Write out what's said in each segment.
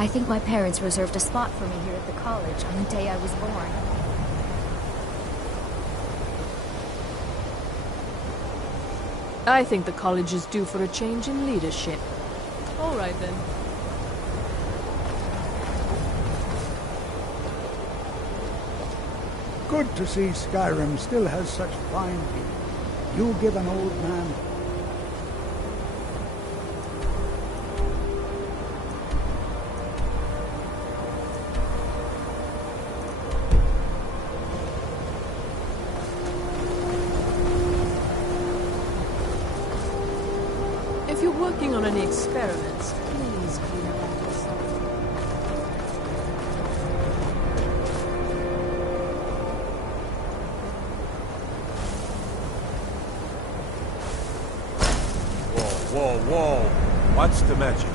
I think my parents reserved a spot for me here at the college on the day I was born. I think the college is due for a change in leadership. All right, then. Good to see Skyrim still has such fine people. You give an old man... If you're working on any experiments, please clean up after yourself. Whoa, whoa! What's the magic?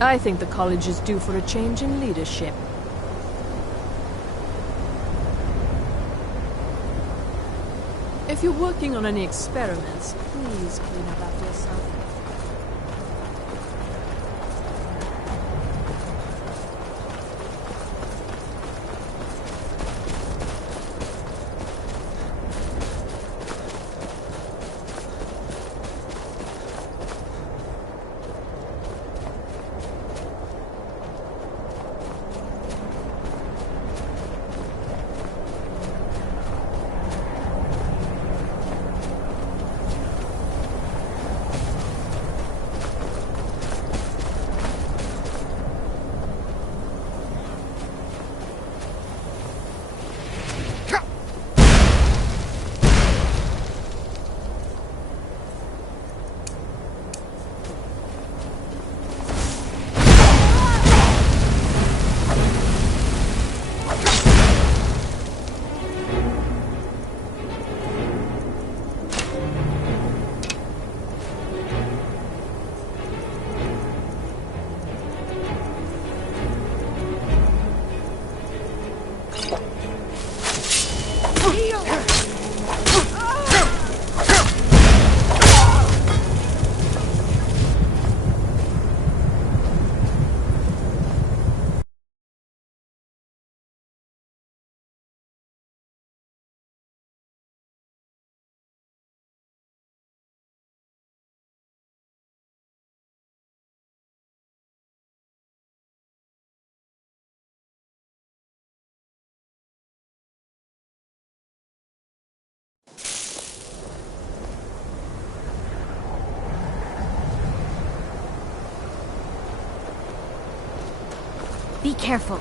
I think the college is due for a change in leadership. If you're working on any experiments, please clean up after yourself. Be careful.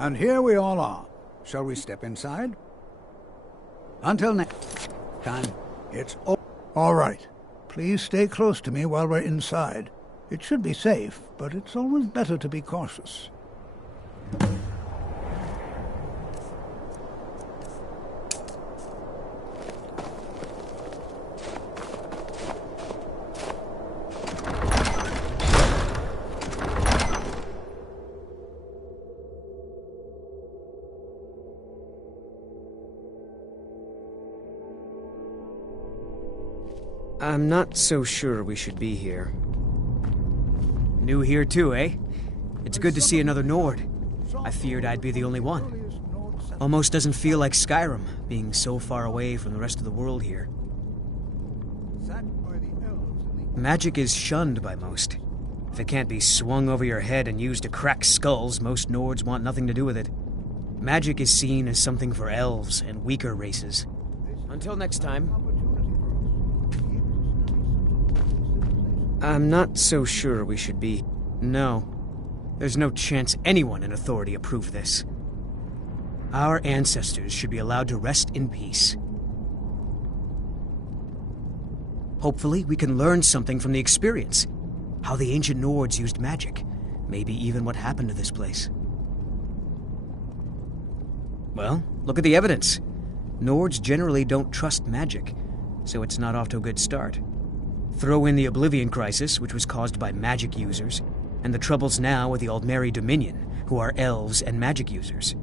And here we all are. Shall we step inside? Until next time, it's all right. Please stay close to me while we're inside. It should be safe, but it's always better to be cautious. I'm not so sure we should be here. New here too, eh? It's good to see another Nord. I feared I'd be the only one. Almost doesn't feel like Skyrim, being so far away from the rest of the world here. Magic is shunned by most. If it can't be swung over your head and used to crack skulls, most Nords want nothing to do with it. Magic is seen as something for elves and weaker races. Until next time. I'm not so sure we should be. No. There's no chance anyone in authority approved this. Our ancestors should be allowed to rest in peace. Hopefully, we can learn something from the experience. How the ancient Nords used magic. Maybe even what happened to this place. Well, look at the evidence. Nords generally don't trust magic, so it's not off to a good start. Throw in the Oblivion Crisis, which was caused by magic users, and the troubles now with the Aldmeri Dominion, who are elves and magic users.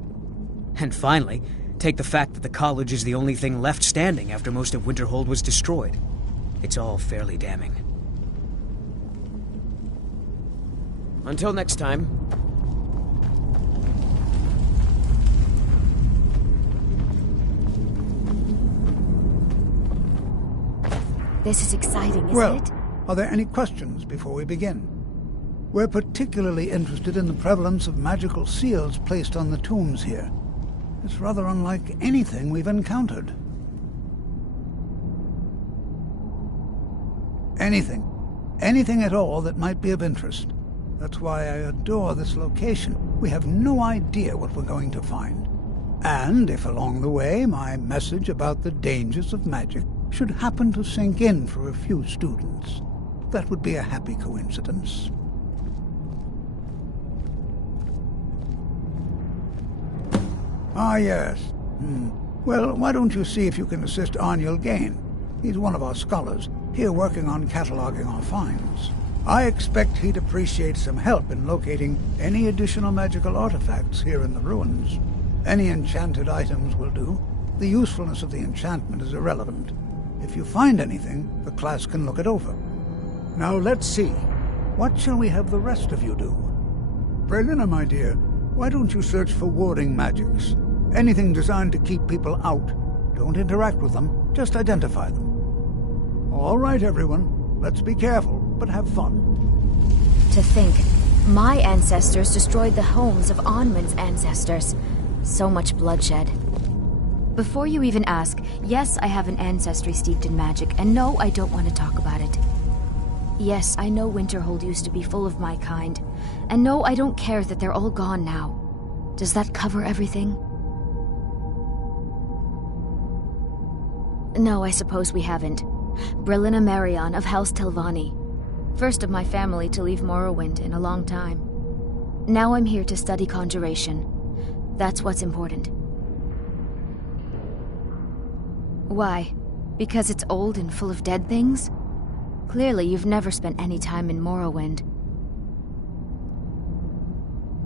And finally, take the fact that the college is the only thing left standing after most of Winterhold was destroyed. It's all fairly damning. Until next time. This is exciting, isn't it? Are there any questions before we begin? We're particularly interested in the prevalence of magical seals placed on the tombs here. It's rather unlike anything we've encountered. Anything. Anything at all that might be of interest. That's why I adore this location. We have no idea what we're going to find. And if along the way my message about the dangers of magic should happen to sink in for a few students, that would be a happy coincidence. Ah, yes. Well, why don't you see if you can assist Arniel Gain? He's one of our scholars, here working on cataloging our finds. I expect he'd appreciate some help in locating any additional magical artifacts here in the ruins. Any enchanted items will do. The usefulness of the enchantment is irrelevant. If you find anything, the class can look it over. Now let's see. What shall we have the rest of you do? Brelina, my dear, why don't you search for warding magics? Anything designed to keep people out. Don't interact with them, just identify them. All right, everyone. Let's be careful, but have fun. To think, my ancestors destroyed the homes of Onmund's ancestors. So much bloodshed. Before you even ask, yes, I have an ancestry steeped in magic, and no, I don't want to talk about it. Yes, I know Winterhold used to be full of my kind, and no, I don't care that they're all gone now. Does that cover everything? No, I suppose we haven't. Brelina Marion of House Telvanni. First of my family to leave Morrowind in a long time. Now I'm here to study conjuration. That's what's important. Why? Because it's old and full of dead things? Clearly, you've never spent any time in Morrowind.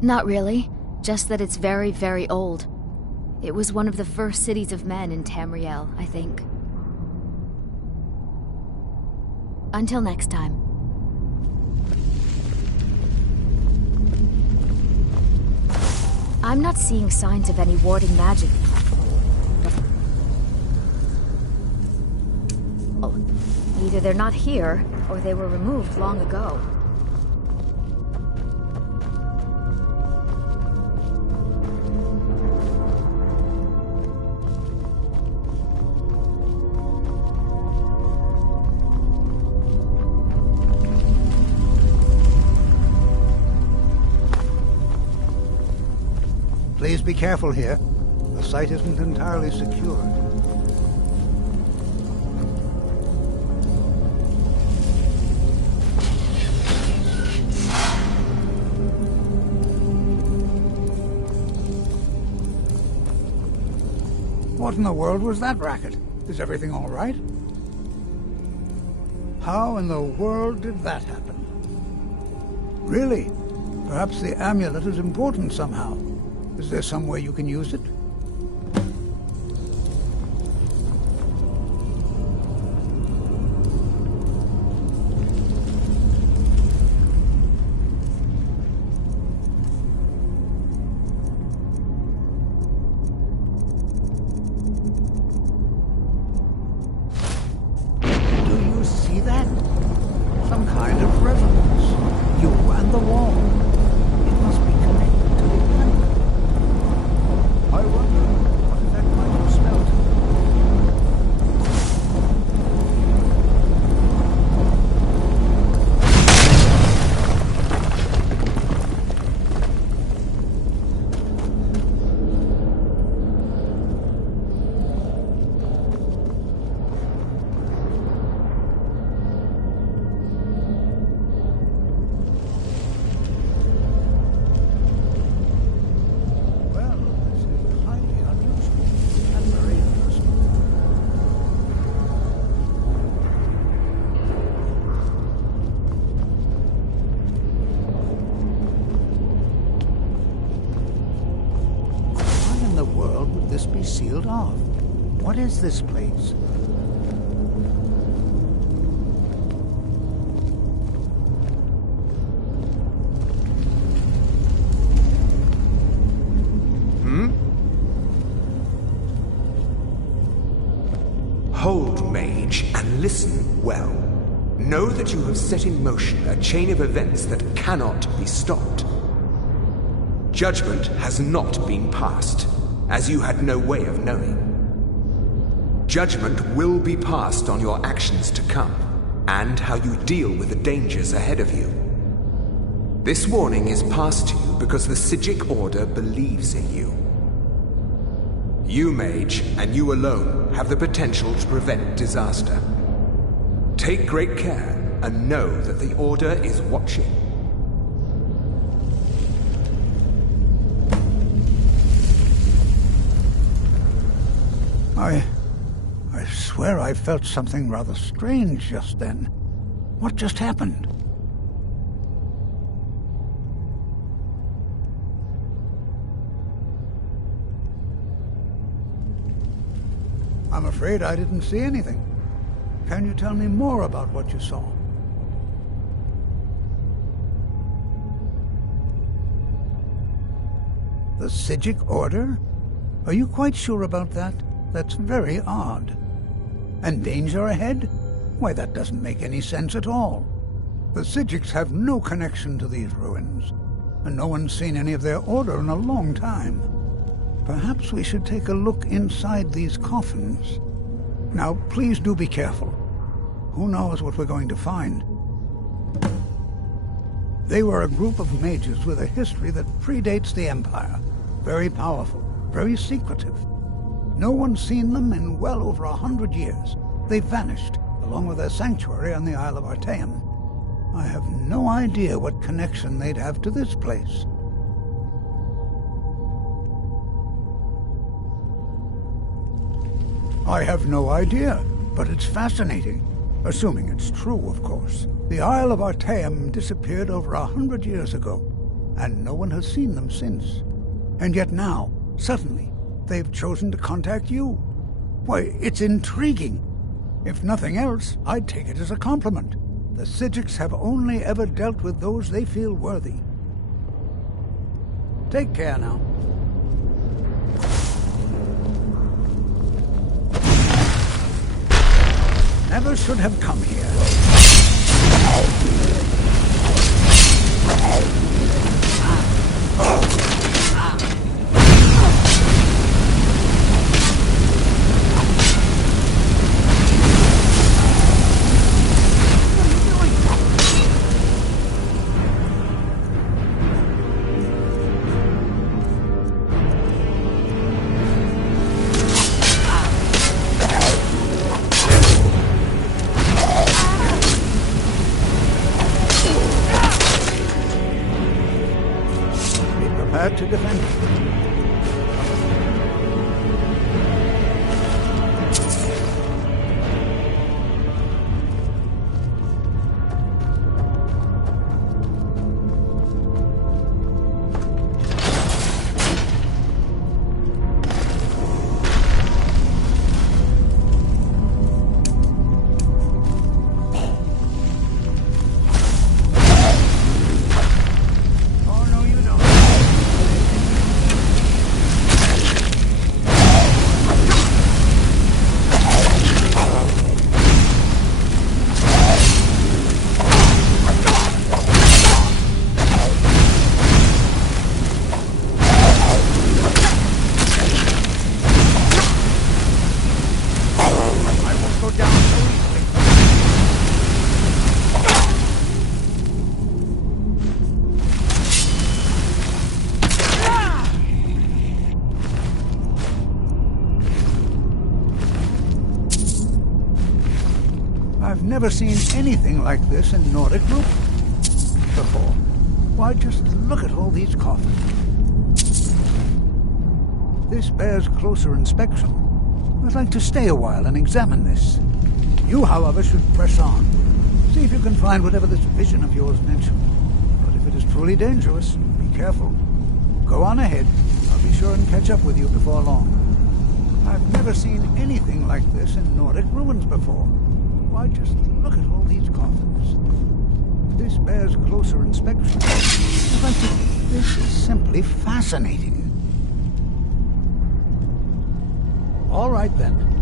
Not really. Just that it's very, very old. It was one of the first cities of men in Tamriel, I think. Until next time. I'm not seeing signs of any warding magic. Either they're not here, or they were removed long ago. Please be careful here. The site isn't entirely secure. What in the world was that racket? Is everything all right? How in the world did that happen? Really? Perhaps the amulet is important somehow. Is there some way you can use it? Sealed off. What is this place? Hold, mage, and listen well. Know that you have set in motion a chain of events that cannot be stopped. Judgment has not been passed, as you had no way of knowing. Judgment will be passed on your actions to come, and how you deal with the dangers ahead of you. This warning is passed to you because the Psijic Order believes in you. You, mage, and you alone, have the potential to prevent disaster. Take great care, and know that the Order is watching. I swear I felt something rather strange just then. What just happened? I'm afraid I didn't see anything. Can you tell me more about what you saw? The Psijic Order? Are you quite sure about that? That's very odd. And danger ahead? Why, that doesn't make any sense at all. The Psijics have no connection to these ruins, and no one's seen any of their order in a long time. Perhaps we should take a look inside these coffins. Now, please do be careful. Who knows what we're going to find? They were a group of mages with a history that predates the Empire. Very powerful, very secretive. No one's seen them in well over 100 years. They vanished, along with their sanctuary on the Isle of Artaeum. I have no idea what connection they'd have to this place. I have no idea, but it's fascinating. Assuming it's true, of course. The Isle of Artaeum disappeared over 100 years ago, and no one has seen them since. And yet now, suddenly, they've chosen to contact you. Why, it's intriguing. If nothing else, I'd take it as a compliment. The Psijics have only ever dealt with those they feel worthy. Take care now. Never should have come here. to defend it. I've never seen anything like this in Nordic Room before. Why, just look at all these coffins. This bears closer inspection. I'd like to stay a while and examine this. You, however, should press on. See if you can find whatever this vision of yours mentioned. But if it is truly dangerous, be careful. Go on ahead. I'll be sure and catch up with you before long. I've never seen anything like this in Nordic ruins before. Why, just look at all these coffins. This bears closer inspection. This is simply fascinating. All right, then.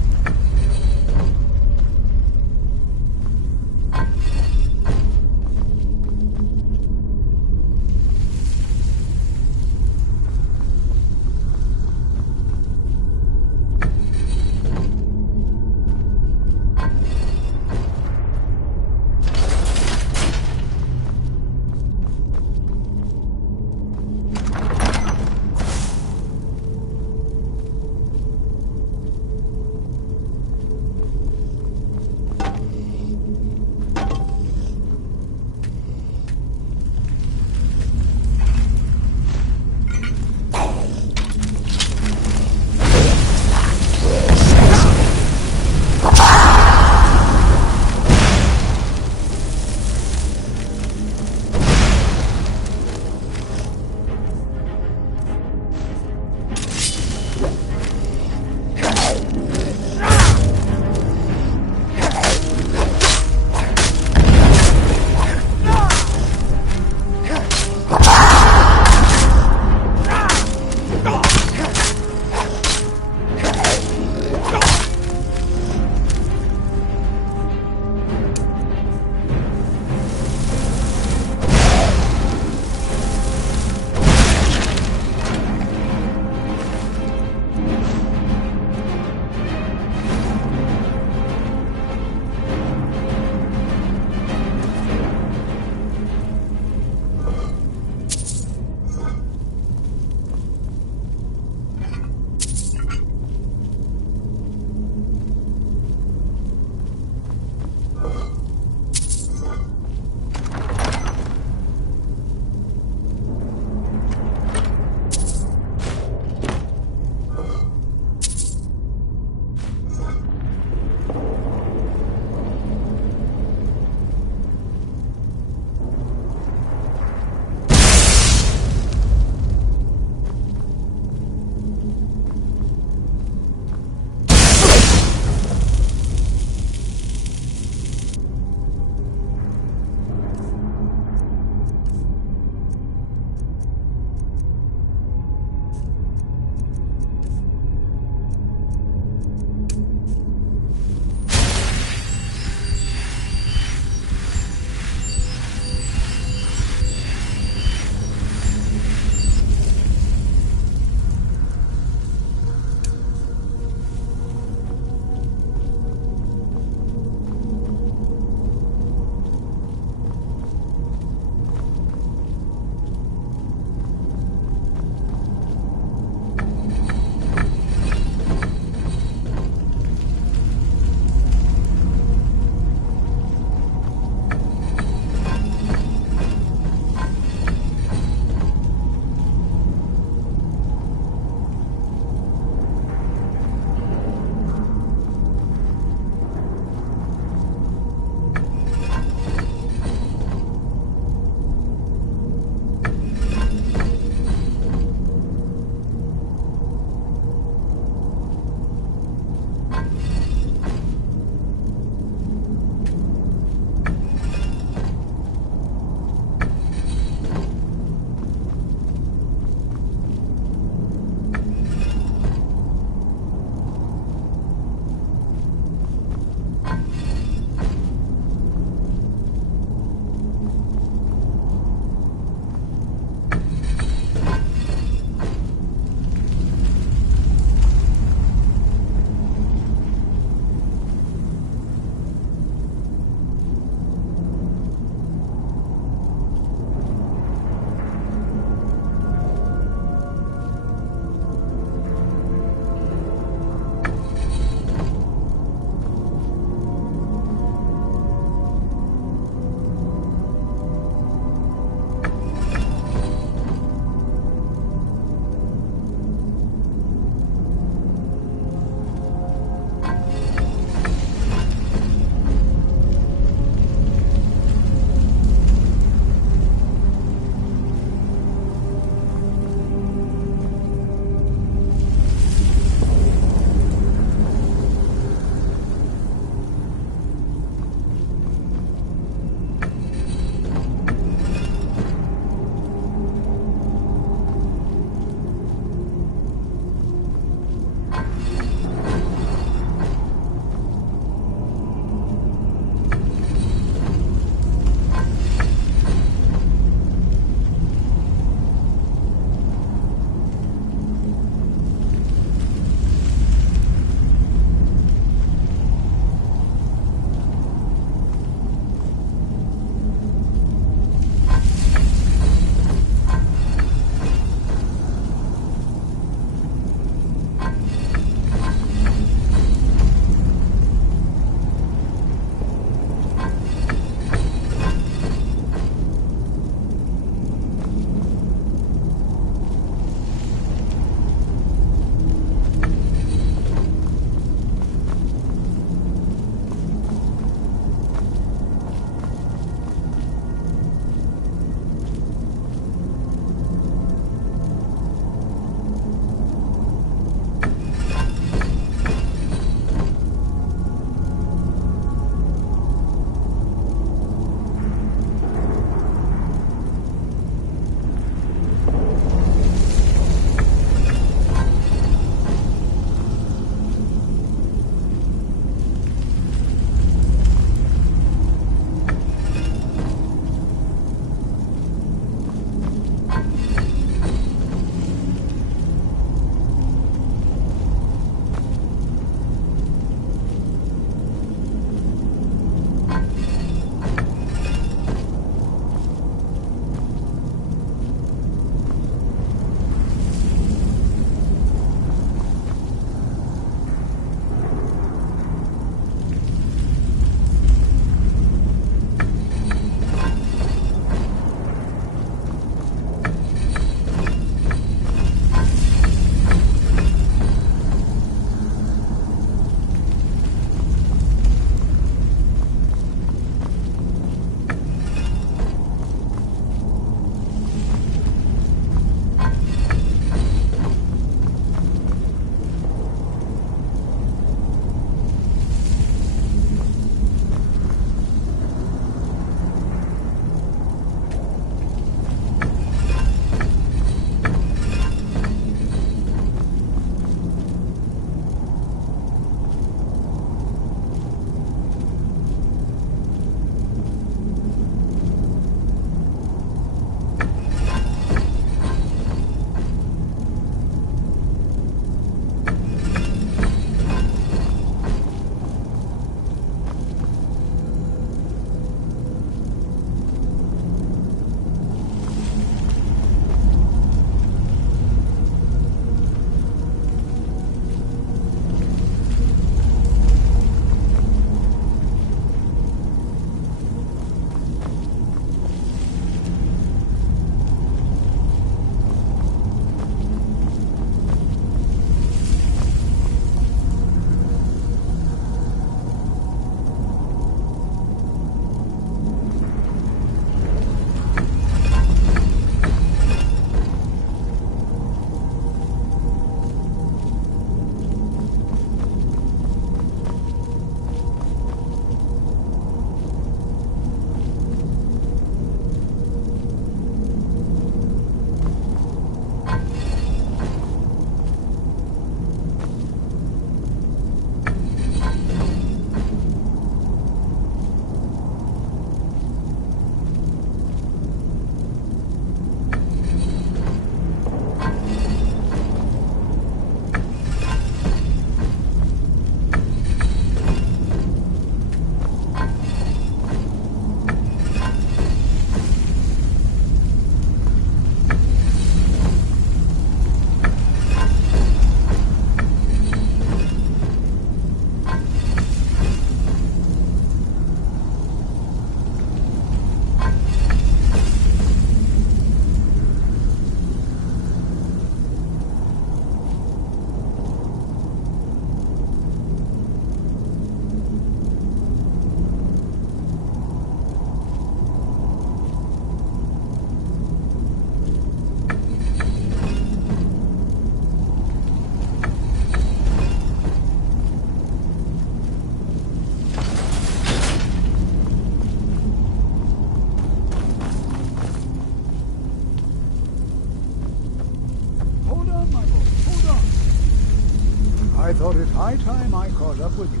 thought it high time I caught up with you.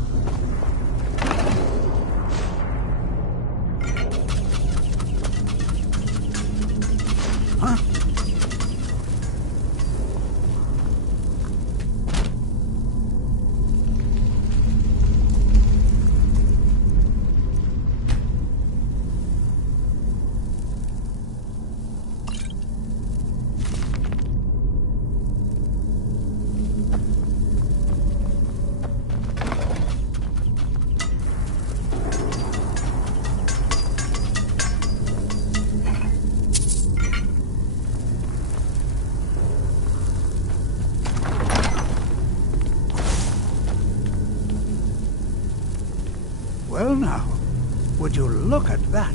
Huh? Well now, would you look at that?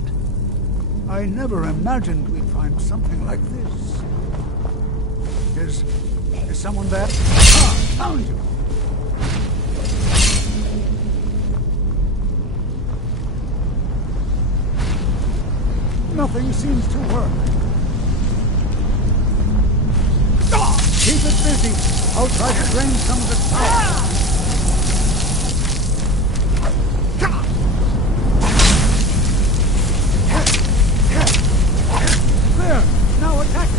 I never imagined we'd find something like this. Is someone there? Ah, found you! Nothing seems to work. Ah, keep it busy. I'll try to drain some of its power. There, now attack it.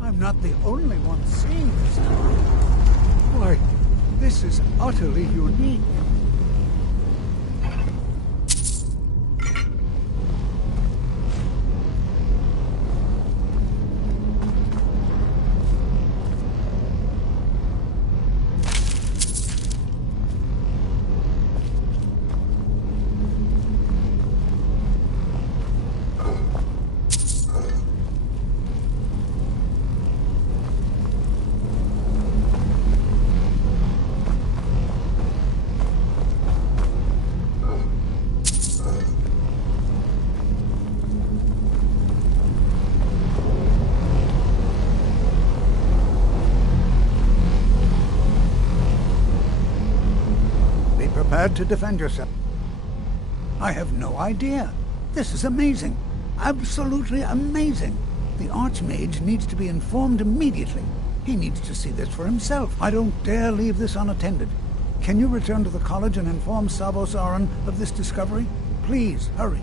I'm not the only one seeing this now. Why, this is utterly unique. Prepared to defend yourself. I have no idea. This is amazing. Absolutely amazing. The Archmage needs to be informed immediately. He needs to see this for himself. I don't dare leave this unattended. Can you return to the college and inform Savos Aran of this discovery? Please, hurry.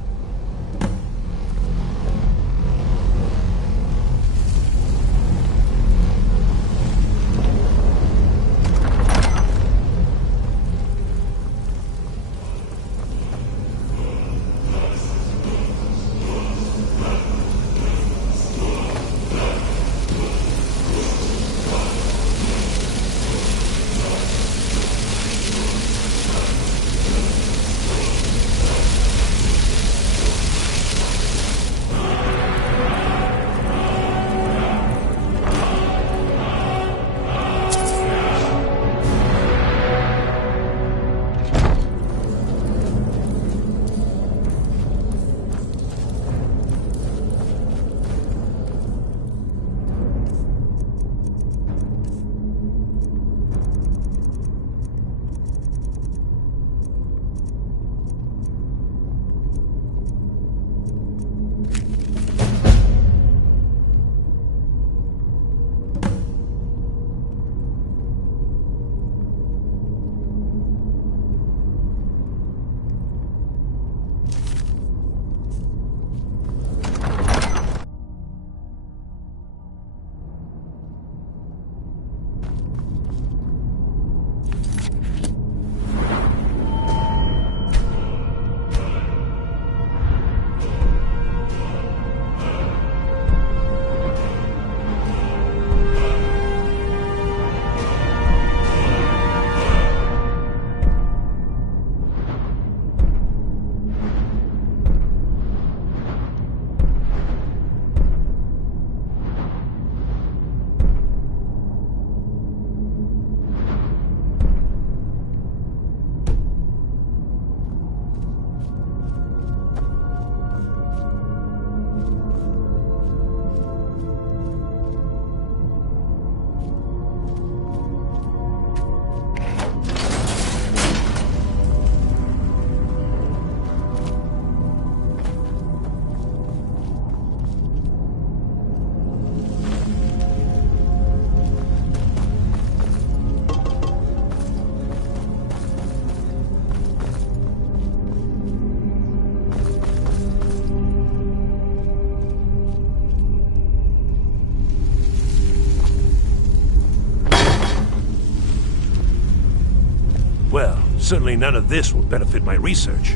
Well, certainly none of this will benefit my research.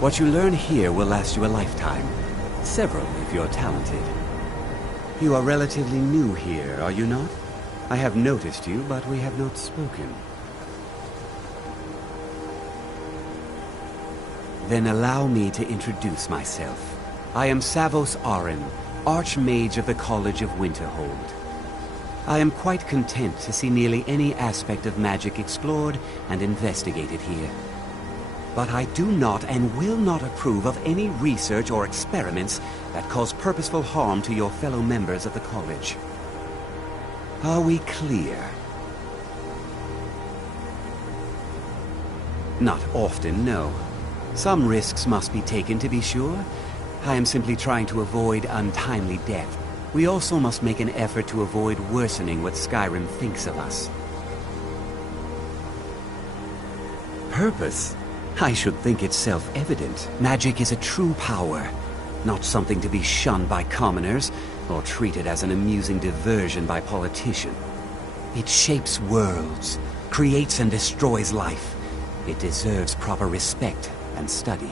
What you learn here will last you a lifetime. Several, if you're talented. You are relatively new here, are you not? I have noticed you, but we have not spoken. Then allow me to introduce myself. I am Savos Aren, Archmage of the College of Winterhold. I am quite content to see nearly any aspect of magic explored and investigated here. But I do not and will not approve of any research or experiments that cause purposeful harm to your fellow members of the college. Are we clear? Not often, no. Some risks must be taken, to be sure. I am simply trying to avoid untimely death. We also must make an effort to avoid worsening what Skyrim thinks of us. Purpose? I should think it's self-evident. Magic is a true power, not something to be shunned by commoners, or treated as an amusing diversion by politicians. It shapes worlds, creates and destroys life. It deserves proper respect and study.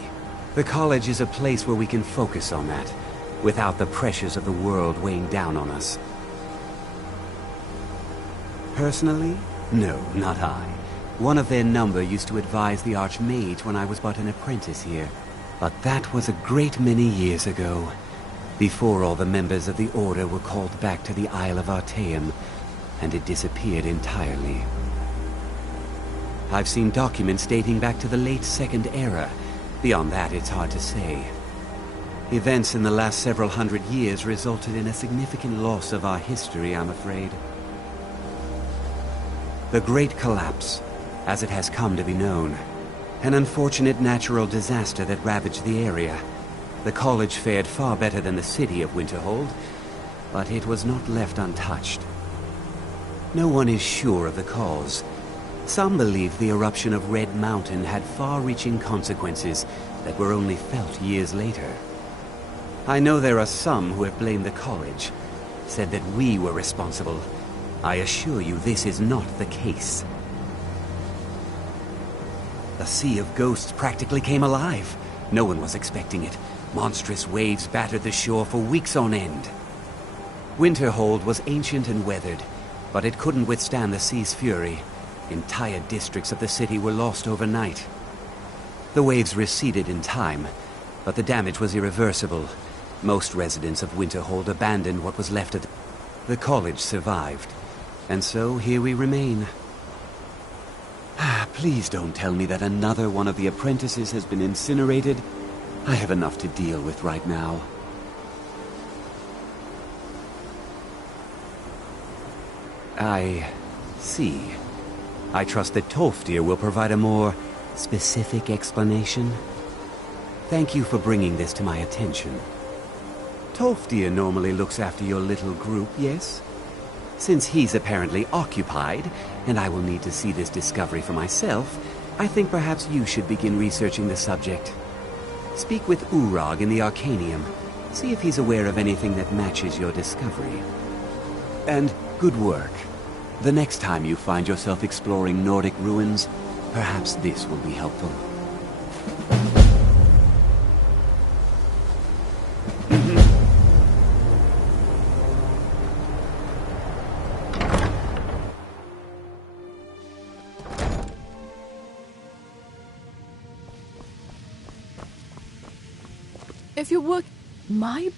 The college is a place where we can focus on that, without the pressures of the world weighing down on us. Personally? No, not I. One of their number used to advise the Archmage when I was but an apprentice here. But that was a great many years ago, before all the members of the Order were called back to the Isle of Artaeum, and it disappeared entirely. I've seen documents dating back to the late Second Era. Beyond that, it's hard to say. Events in the last several hundred years resulted in a significant loss of our history, I'm afraid. The Great Collapse, as it has come to be known. An unfortunate natural disaster that ravaged the area. The college fared far better than the city of Winterhold, but it was not left untouched. No one is sure of the cause. Some believe the eruption of Red Mountain had far-reaching consequences that were only felt years later. I know there are some who have blamed the college, said that we were responsible. I assure you this is not the case. The Sea of Ghosts practically came alive. No one was expecting it. Monstrous waves battered the shore for weeks on end. Winterhold was ancient and weathered, but it couldn't withstand the sea's fury. Entire districts of the city were lost overnight. The waves receded in time, but the damage was irreversible. Most residents of Winterhold abandoned what was left of it. The college survived, and so here we remain. Please don't tell me that another one of the apprentices has been incinerated. I have enough to deal with right now. I see. I trust that Tolfdir will provide a more specific explanation. Thank you for bringing this to my attention. Tolfdir normally looks after your little group, yes? Since he's apparently occupied, and I will need to see this discovery for myself, I think perhaps you should begin researching the subject. Speak with Urag in the Arcanium. See if he's aware of anything that matches your discovery. And good work. The next time you find yourself exploring Nordic ruins, perhaps this will be helpful. If you work... My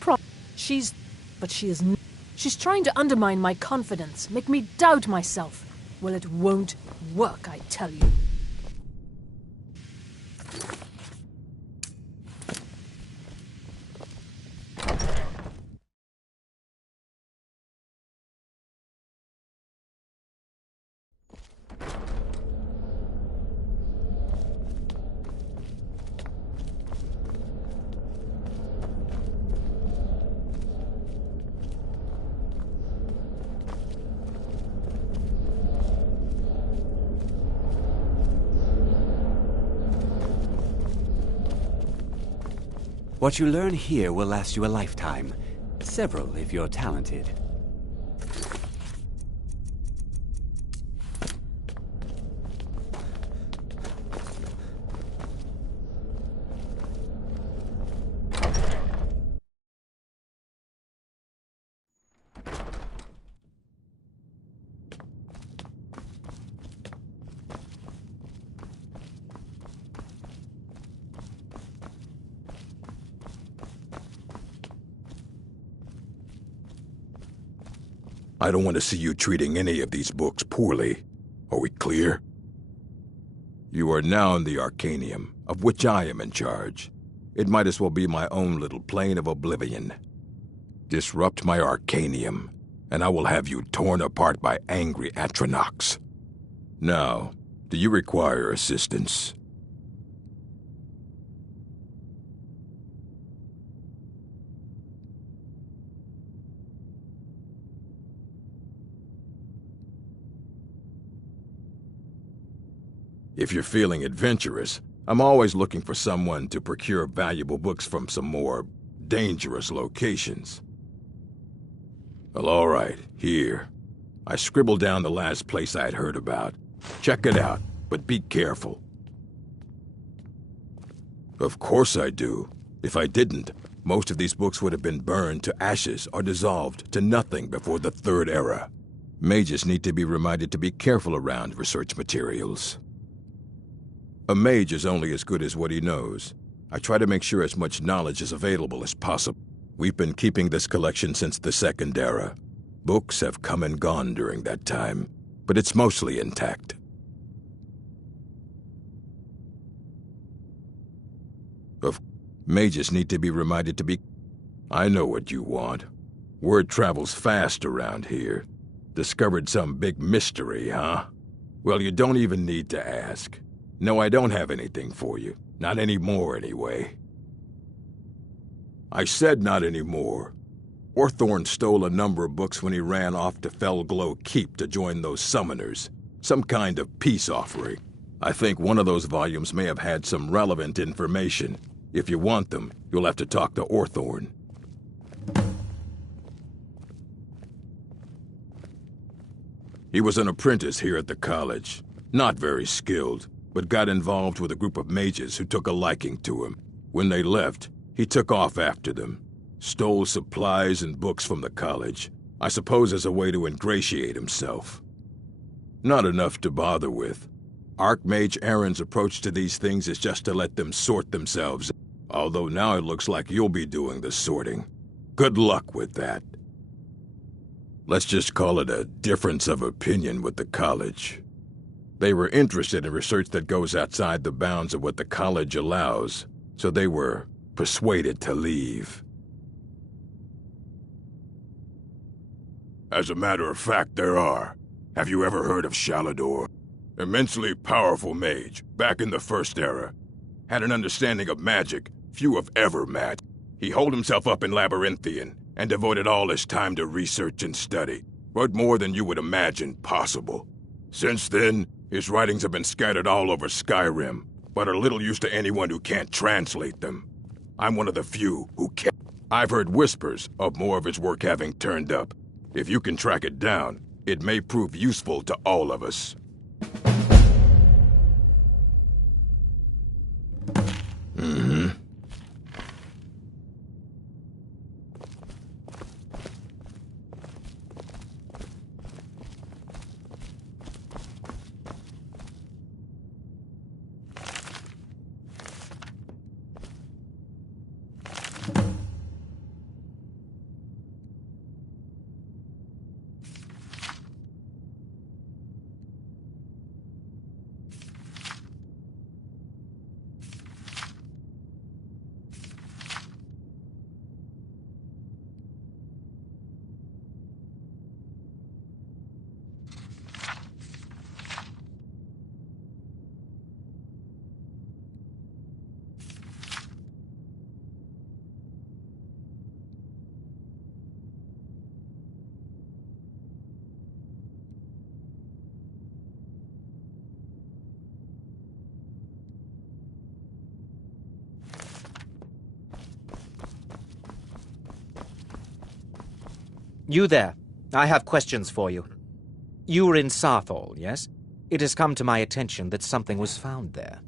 She's trying to undermine my confidence, make me doubt myself. Well, it won't work, I tell you. What you learn here will last you a lifetime. Several, if you're talented. I don't want to see you treating any of these books poorly. Are we clear? You are now in the Arcanium, of which I am in charge. It might as well be my own little plane of oblivion. Disrupt my Arcanium, and I will have you torn apart by angry Atronachs. Now, do you require assistance? If you're feeling adventurous, I'm always looking for someone to procure valuable books from some more dangerous locations. Well, all right, here. I scribbled down the last place I'd heard about. Check it out, but be careful. Of course I do. If I didn't, most of these books would have been burned to ashes or dissolved to nothing before the Third Era. Mages need to be reminded to be careful around research materials. A mage is only as good as what he knows. I try to make sure as much knowledge is available as possible. We've been keeping this collection since the Second Era. Books have come and gone during that time, but it's mostly intact. Mages need to be reminded to be... I know what you want. Word travels fast around here. Discovered some big mystery, huh? Well, you don't even need to ask. No, I don't have anything for you. Not anymore, anyway. I said not anymore. Orthorn stole a number of books when he ran off to Felglow Keep to join those summoners. Some kind of peace offering. I think one of those volumes may have had some relevant information. If you want them, you'll have to talk to Orthorn. He was an apprentice here at the college. Not very skilled, but got involved with a group of mages who took a liking to him. When they left, he took off after them. Stole supplies and books from the college, I suppose as a way to ingratiate himself. Not enough to bother with. Archmage Aaron's approach to these things is just to let them sort themselves, although now it looks like you'll be doing the sorting. Good luck with that. Let's just call it a difference of opinion with the college. They were interested in research that goes outside the bounds of what the college allows, so they were persuaded to leave. As a matter of fact, there are. Have you ever heard of Shalador? Immensely powerful mage, back in the First Era. Had an understanding of magic few have ever met. He holed himself up in Labyrinthian and devoted all his time to research and study, but more than you would imagine possible. Since then, his writings have been scattered all over Skyrim, but are little use to anyone who can't translate them. I'm one of the few who can. I've heard whispers of more of his work having turned up, If you can track it down, it may prove useful to all of us. You there. I have questions for you. You were in Sarthal, yes? It has come to my attention that something was found there.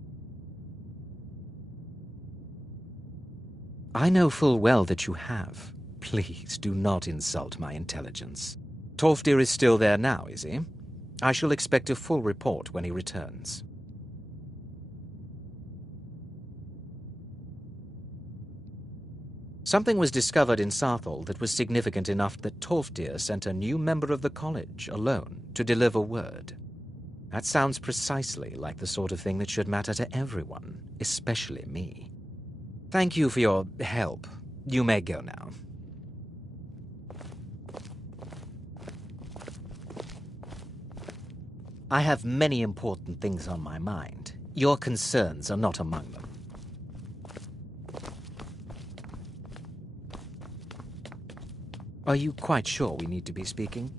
I know full well that you have. Please do not insult my intelligence. Tolfdir is still there now, is he? I shall expect a full report when he returns. Something was discovered in Sarthal that was significant enough that Tolfdir sent a new member of the college, alone, to deliver word. That sounds precisely like the sort of thing that should matter to everyone, especially me. Thank you for your help. You may go now. I have many important things on my mind. Your concerns are not among them. Are you quite sure we need to be speaking?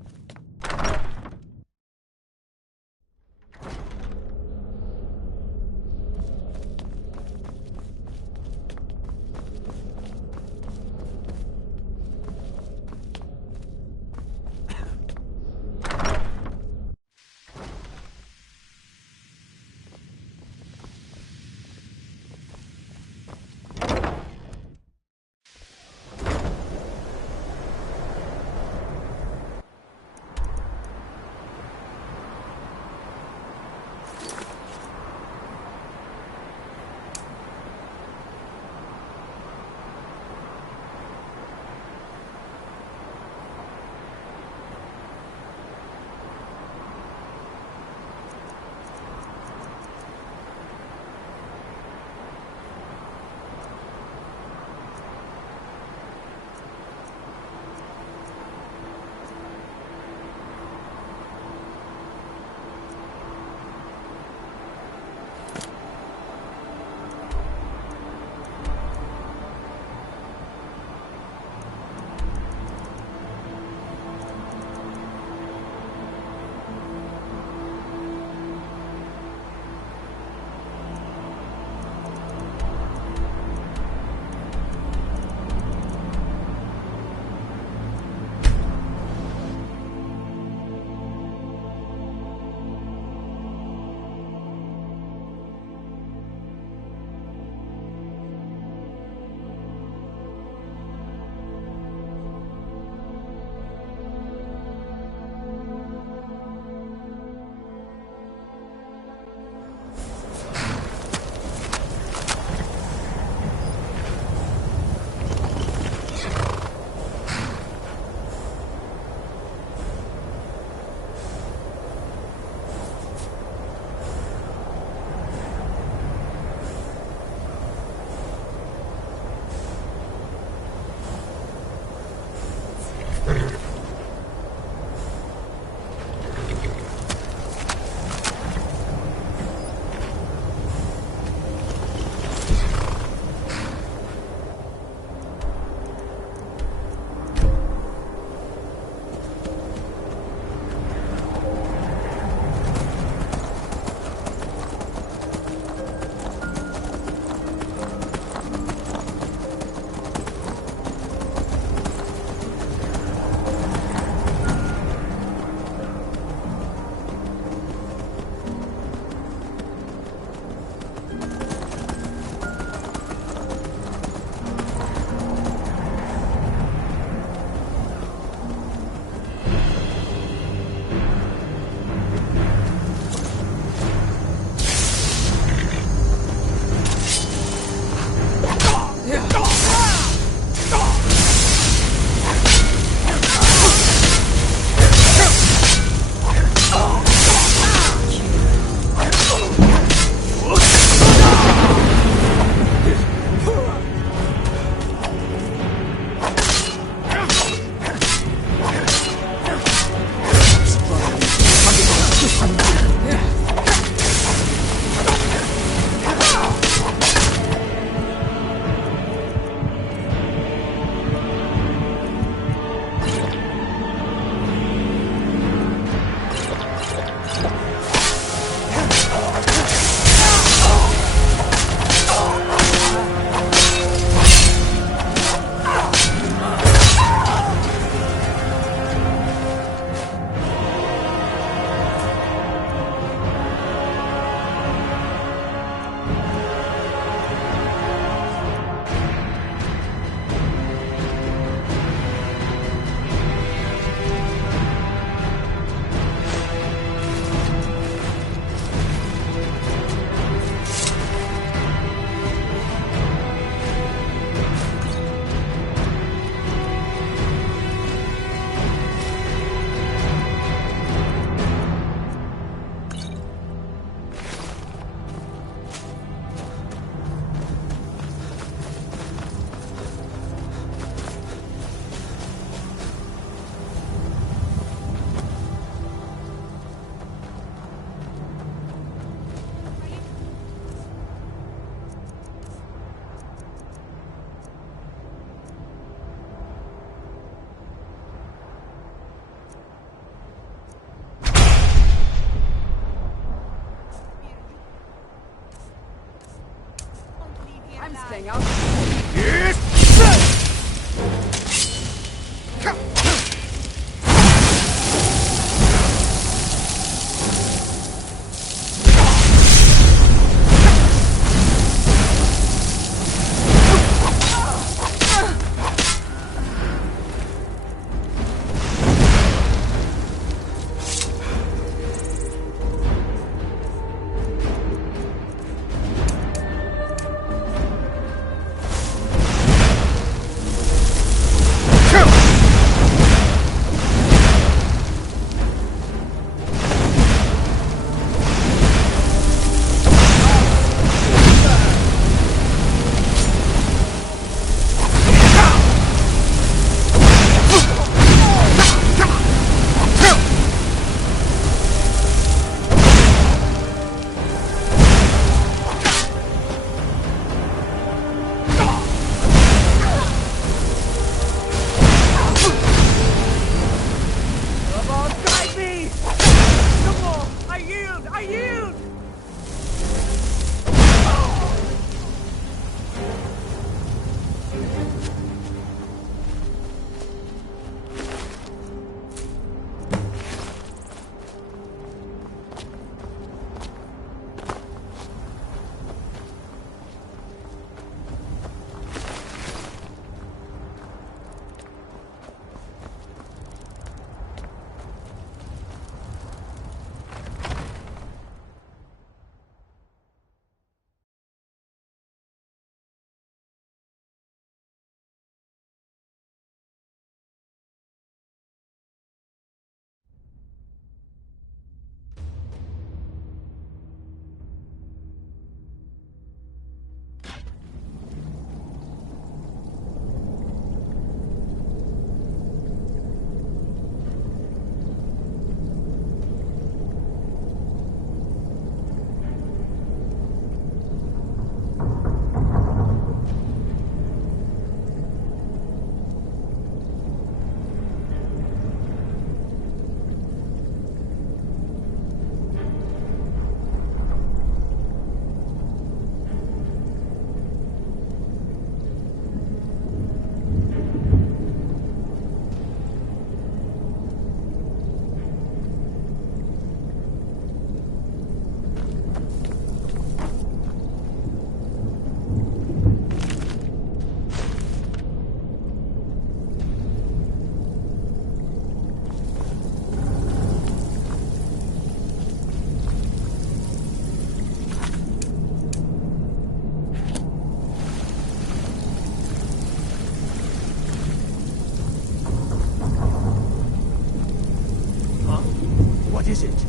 is it?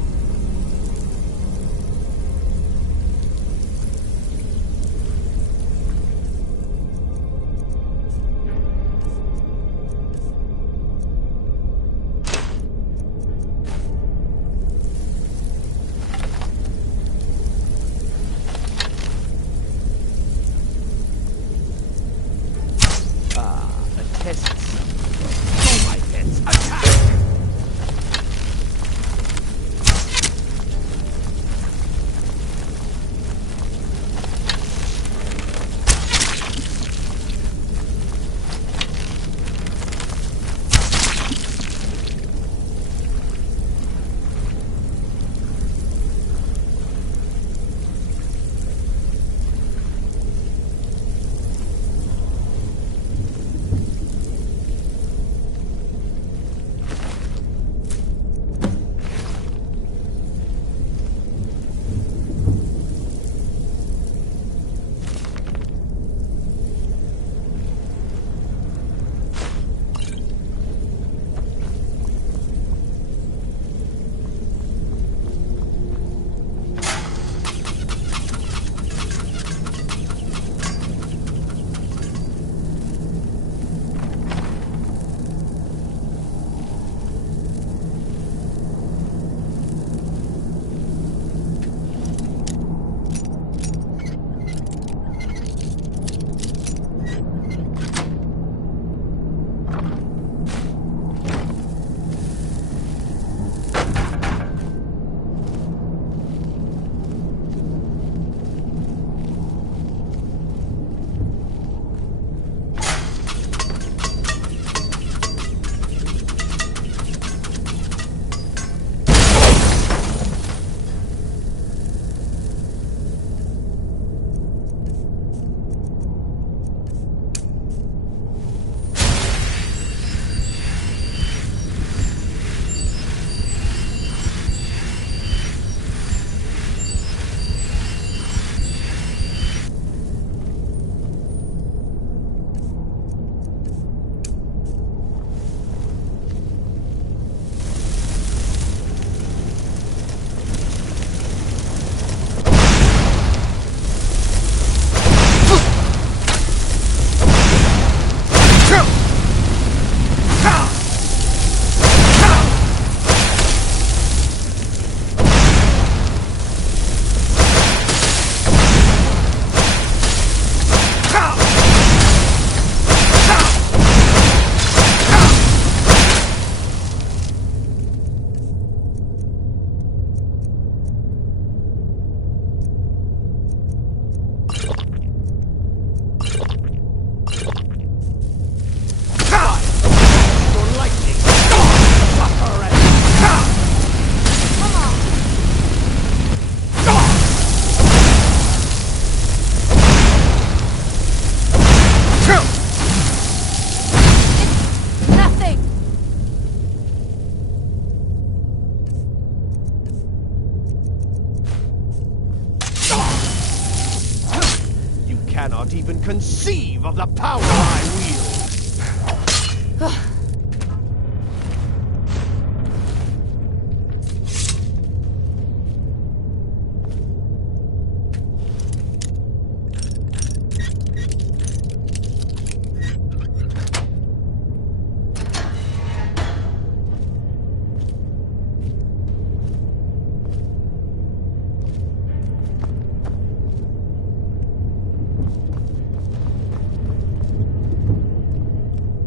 Cannot even conceive of the power I wield.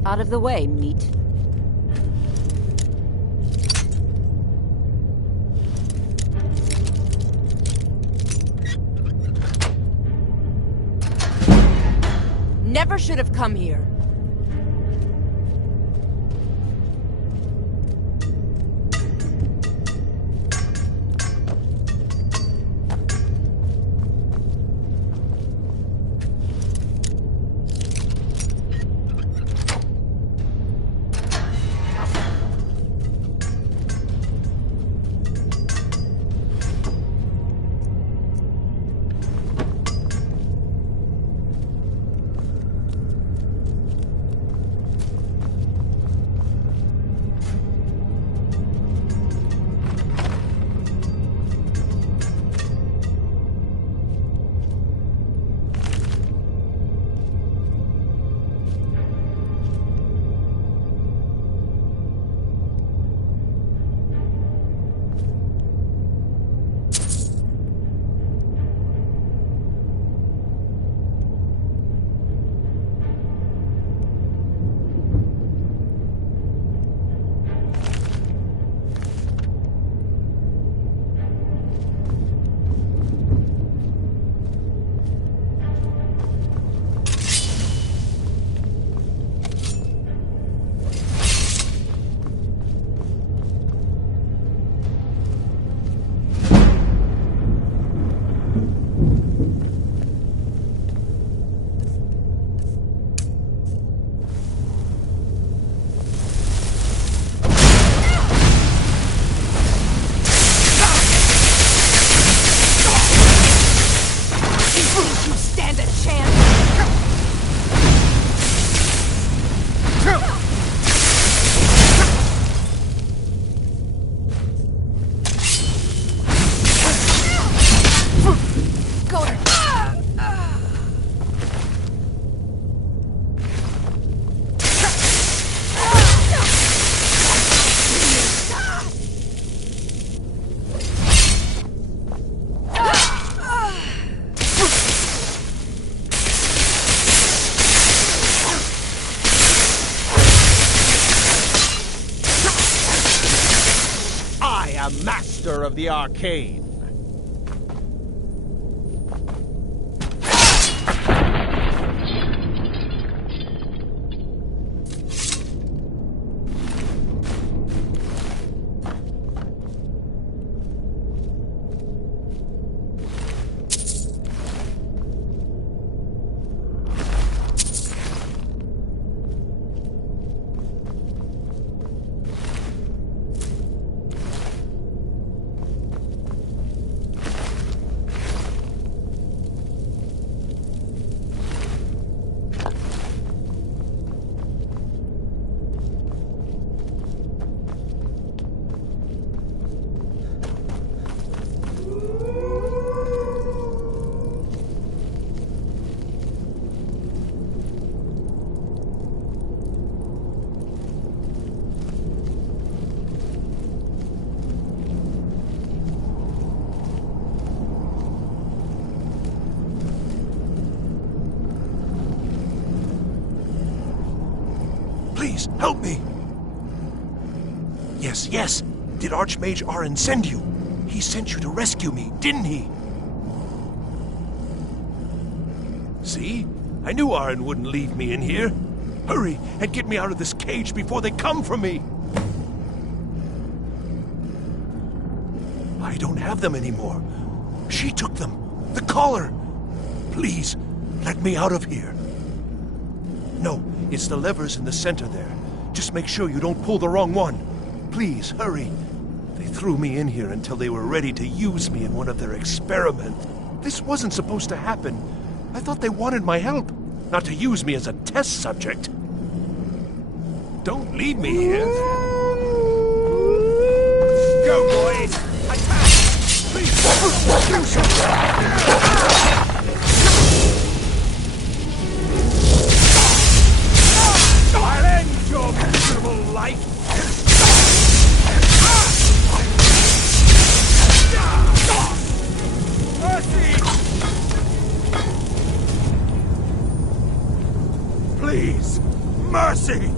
Out of the way, meat. Never should have come here. am master of the arcane. Please, help me! Yes. Did Archmage Arin send you? He sent you to rescue me, didn't he? See? I knew Arin wouldn't leave me in here. Hurry and get me out of this cage before they come for me! I don't have them anymore. She took them. The collar! Please, let me out of here. No, it's the levers in the center there. Just make sure you don't pull the wrong one. Please, hurry. They threw me in here until they were ready to use me in one of their experiments. This wasn't supposed to happen. I thought they wanted my help, not to use me as a test subject. Don't leave me here. Go, boys! Attack! Please, do something! I'll end your miserable life! Mercy! Please, mercy!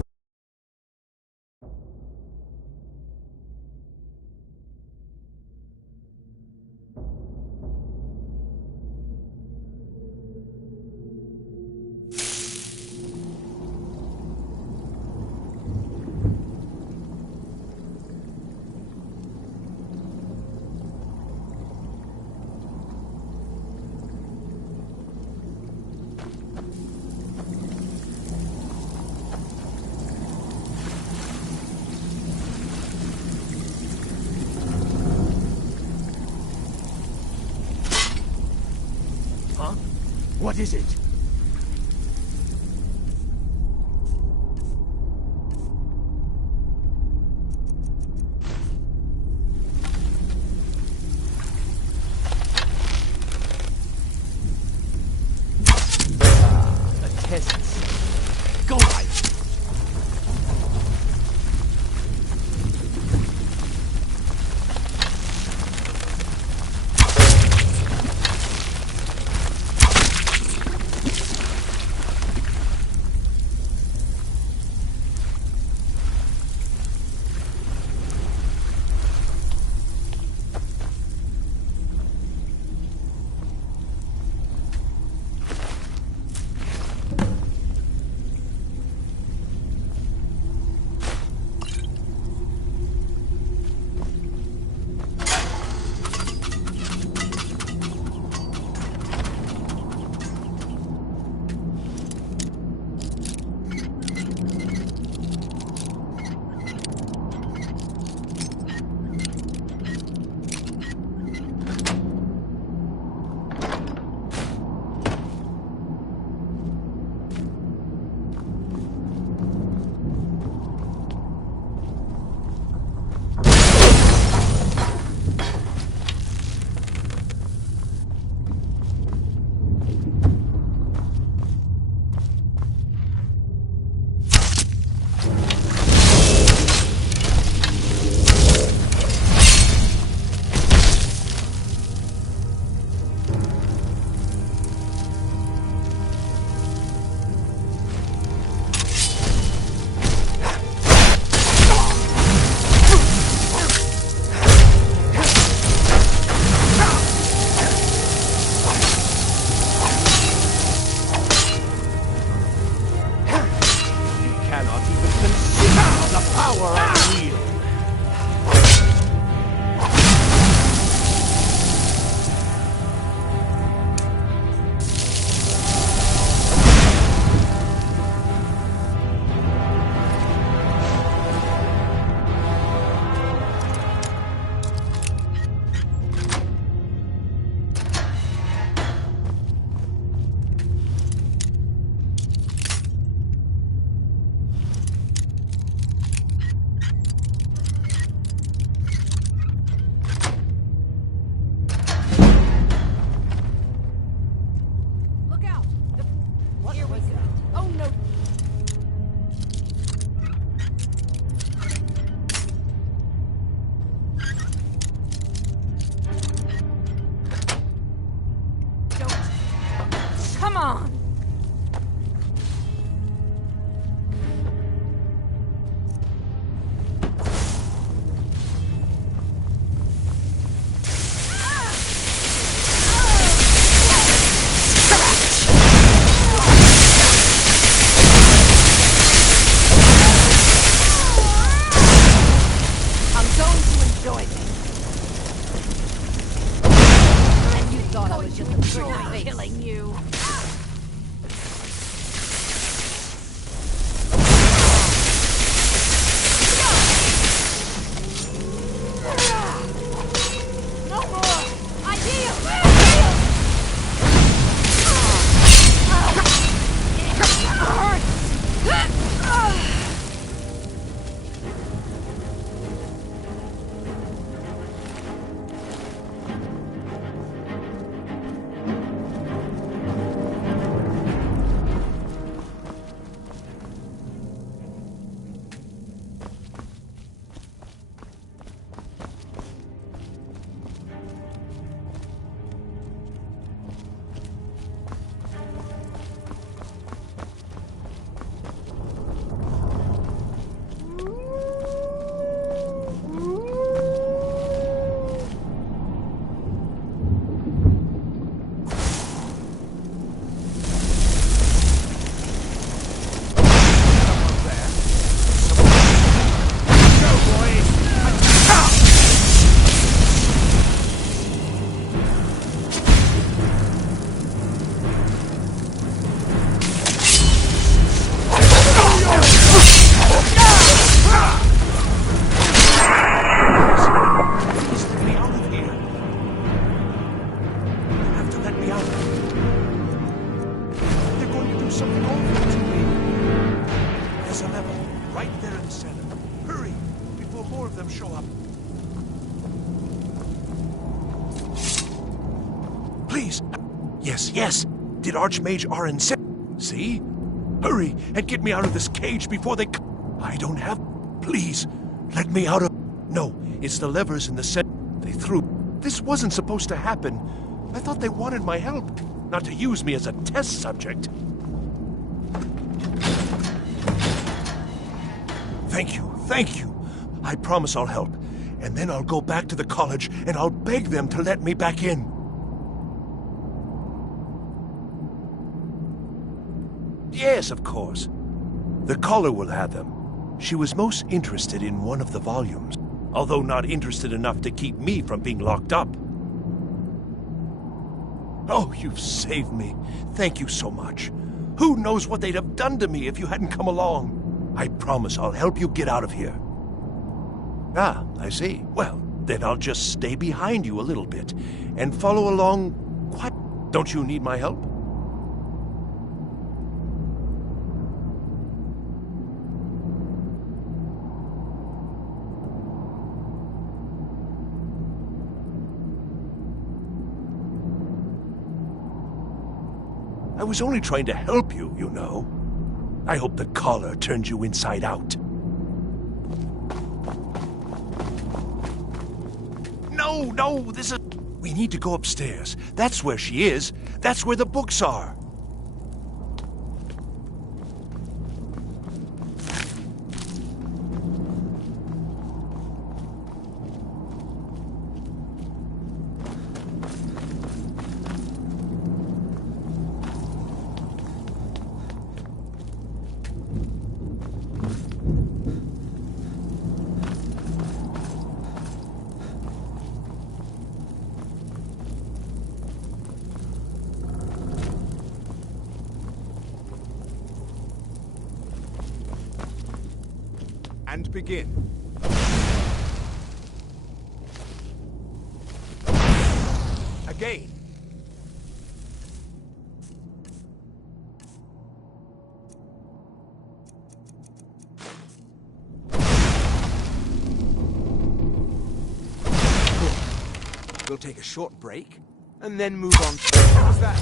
What is it? A test. Go on. Come on! I'm going to enjoy this. And you thought I was just a pretty face. Killing you. No more! I heal! Please. Yes. Did Archmage Arin say? See? Hurry and get me out of this cage before they... I don't have... Please, let me out of... No, it's the levers in the center. They threw... This wasn't supposed to happen. I thought they wanted my help, not to use me as a test subject. Thank you. I promise I'll help. And then I'll go back to the college and I'll beg them to let me back in. Yes, of course. The caller will have them. She was most interested in one of the volumes, although not interested enough to keep me from being locked up. Oh, you've saved me. Thank you so much. Who knows what they'd have done to me if you hadn't come along? I promise I'll help you get out of here. Ah, I see. Well, then I'll just stay behind you a little bit and follow along quiet. Don't you need my help? I was only trying to help you, you know. I hope the collar turned you inside out. No, this is... We need to go upstairs. That's where she is. That's where the books are. And begin. Again. We'll take a short break, and then move on. What was that?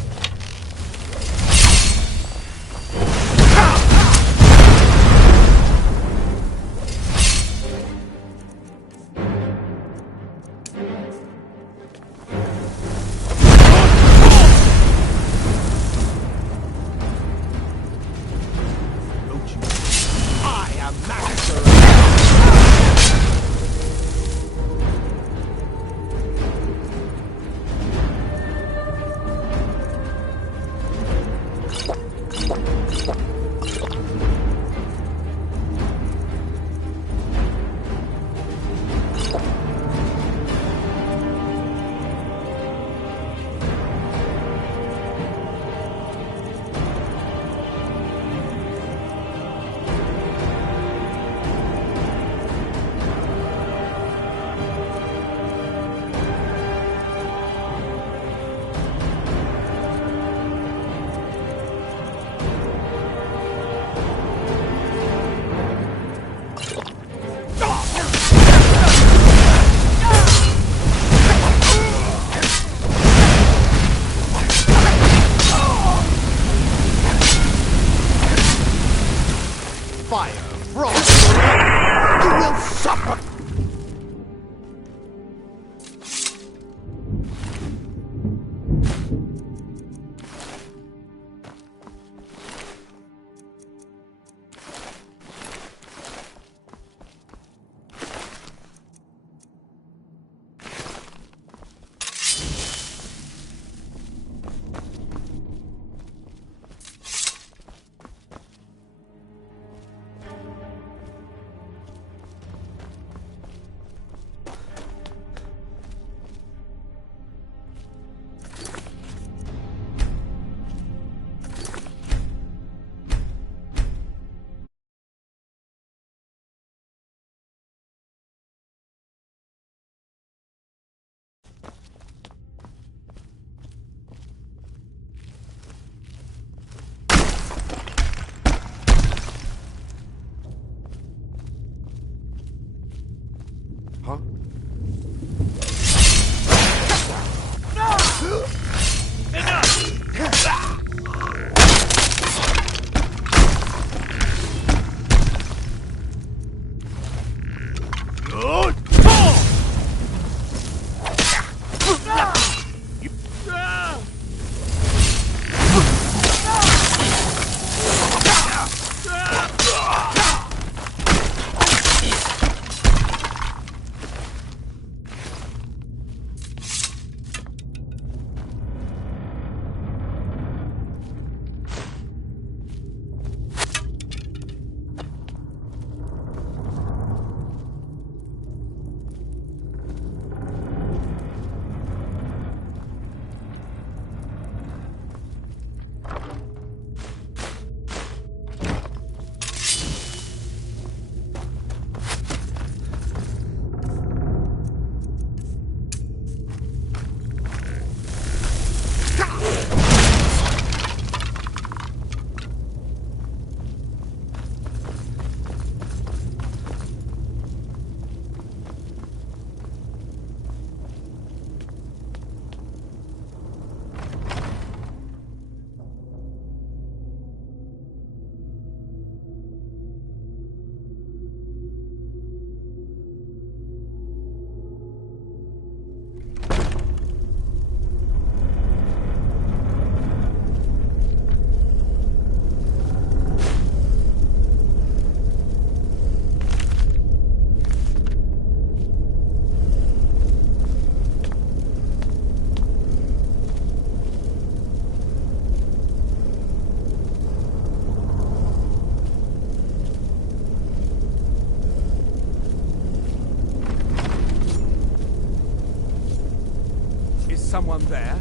someone there.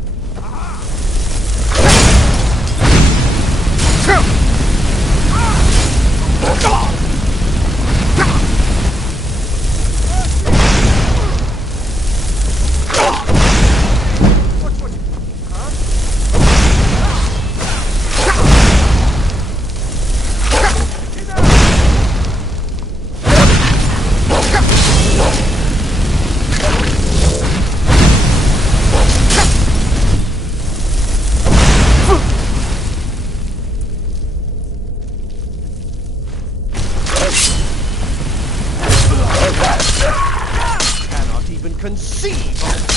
Cannot even conceive of...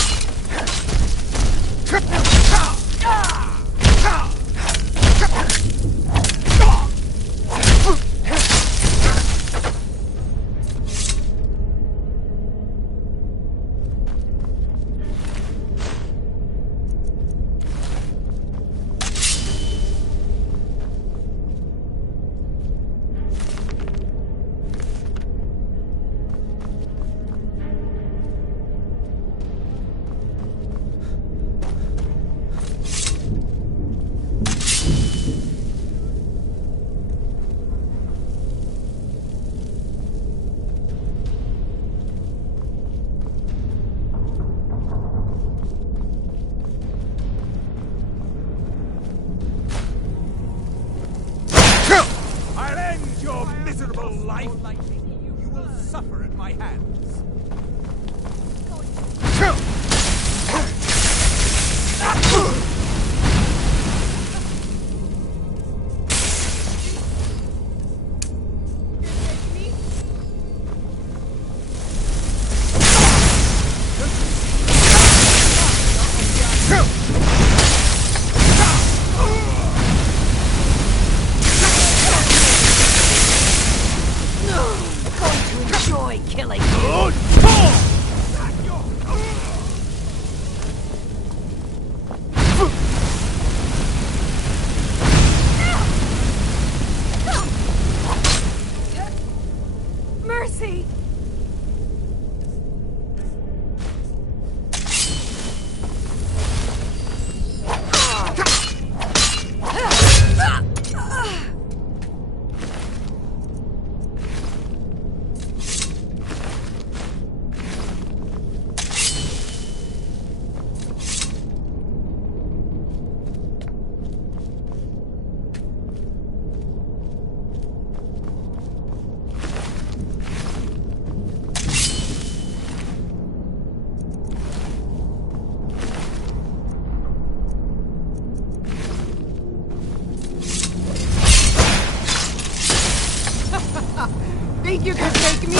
I'll end your miserable life. You will suffer at my hands. Enjoy killing you. Mercy! Think you can take me?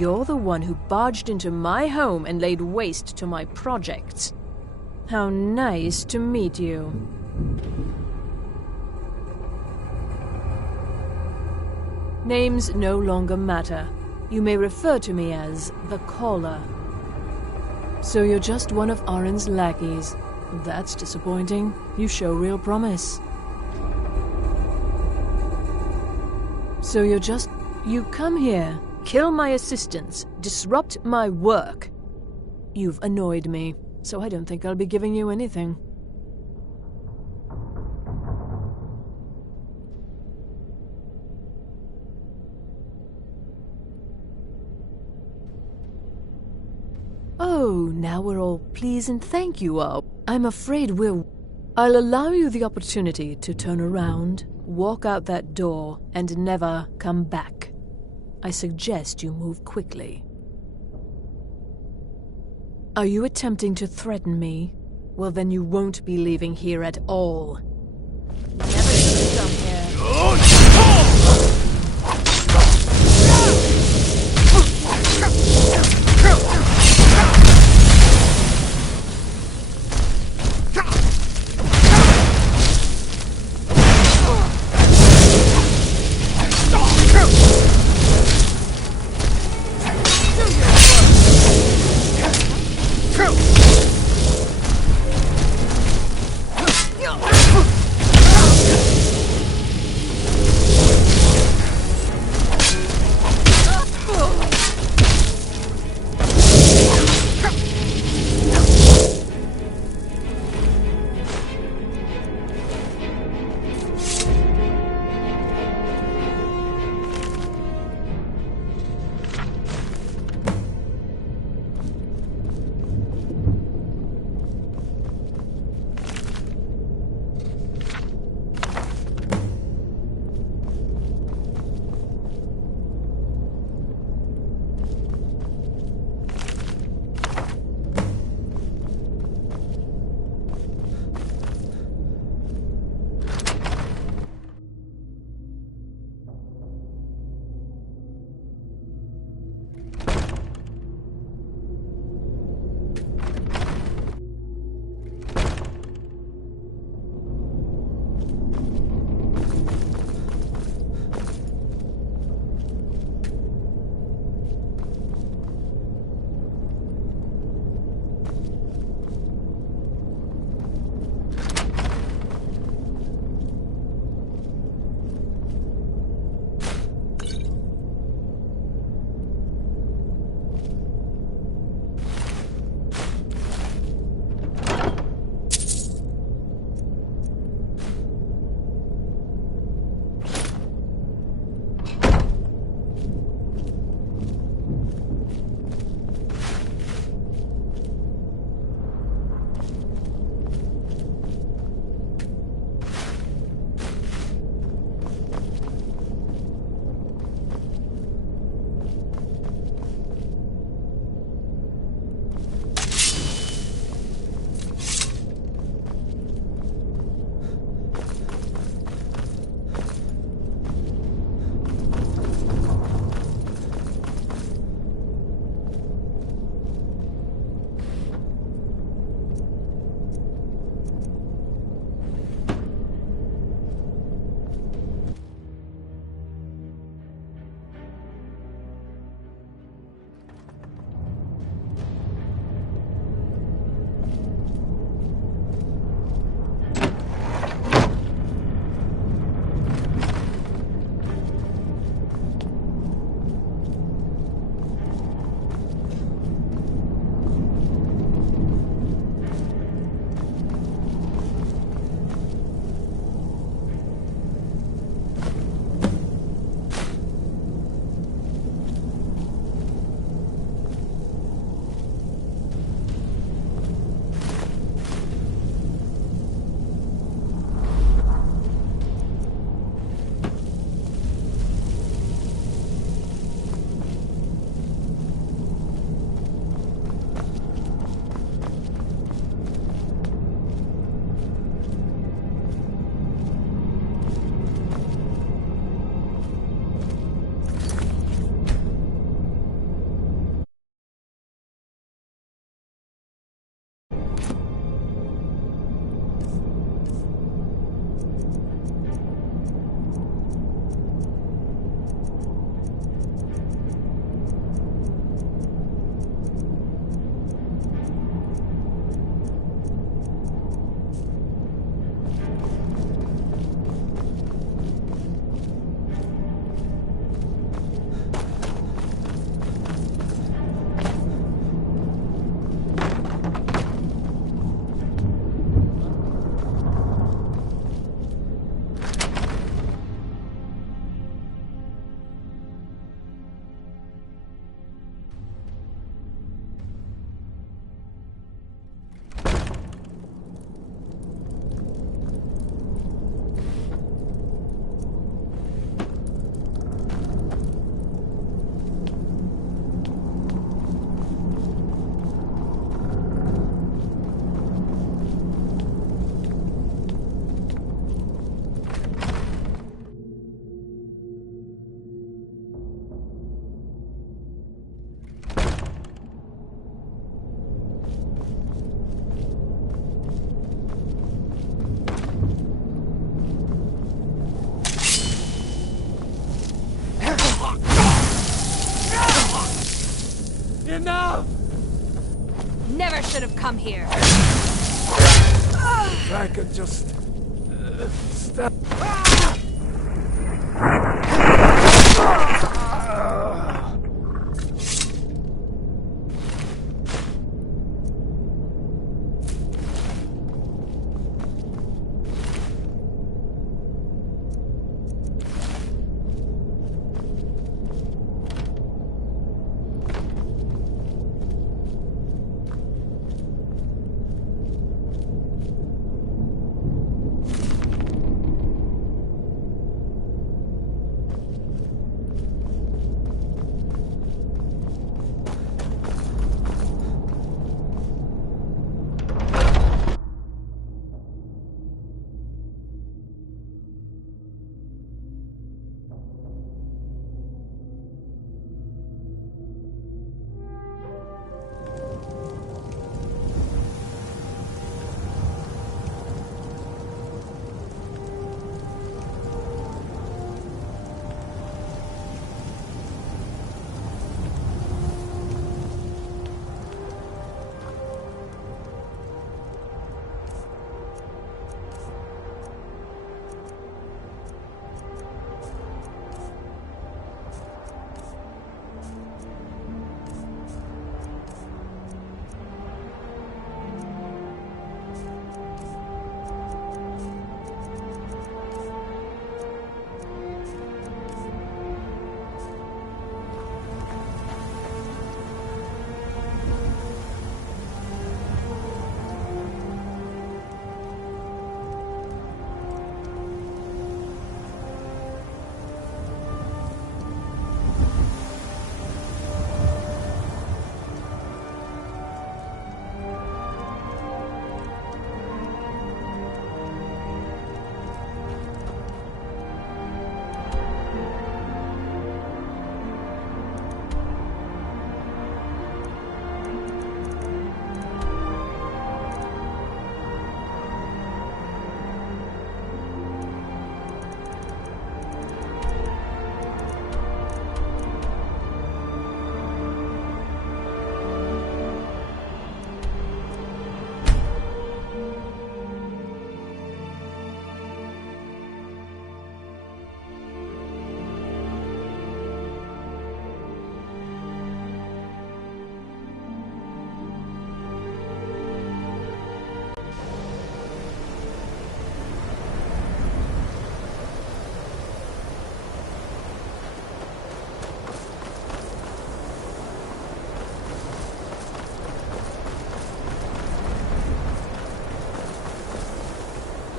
you're the one who barged into my home and laid waste to my projects. How nice to meet you. Names no longer matter. You may refer to me as the Caller. So you're just one of Arin's lackeys. That's disappointing. You show real promise. So you come here, kill my assistants, disrupt my work. You've annoyed me, so I don't think I'll be giving you anything. Oh, now we're all please and thank you are. I'm afraid I'll allow you the opportunity to turn around, walk out that door, and never come back. I suggest you move quickly. Are you attempting to threaten me? Well, then you won't be leaving here at all. Never should have come here. Enough! Never should have come here. If I could just stop.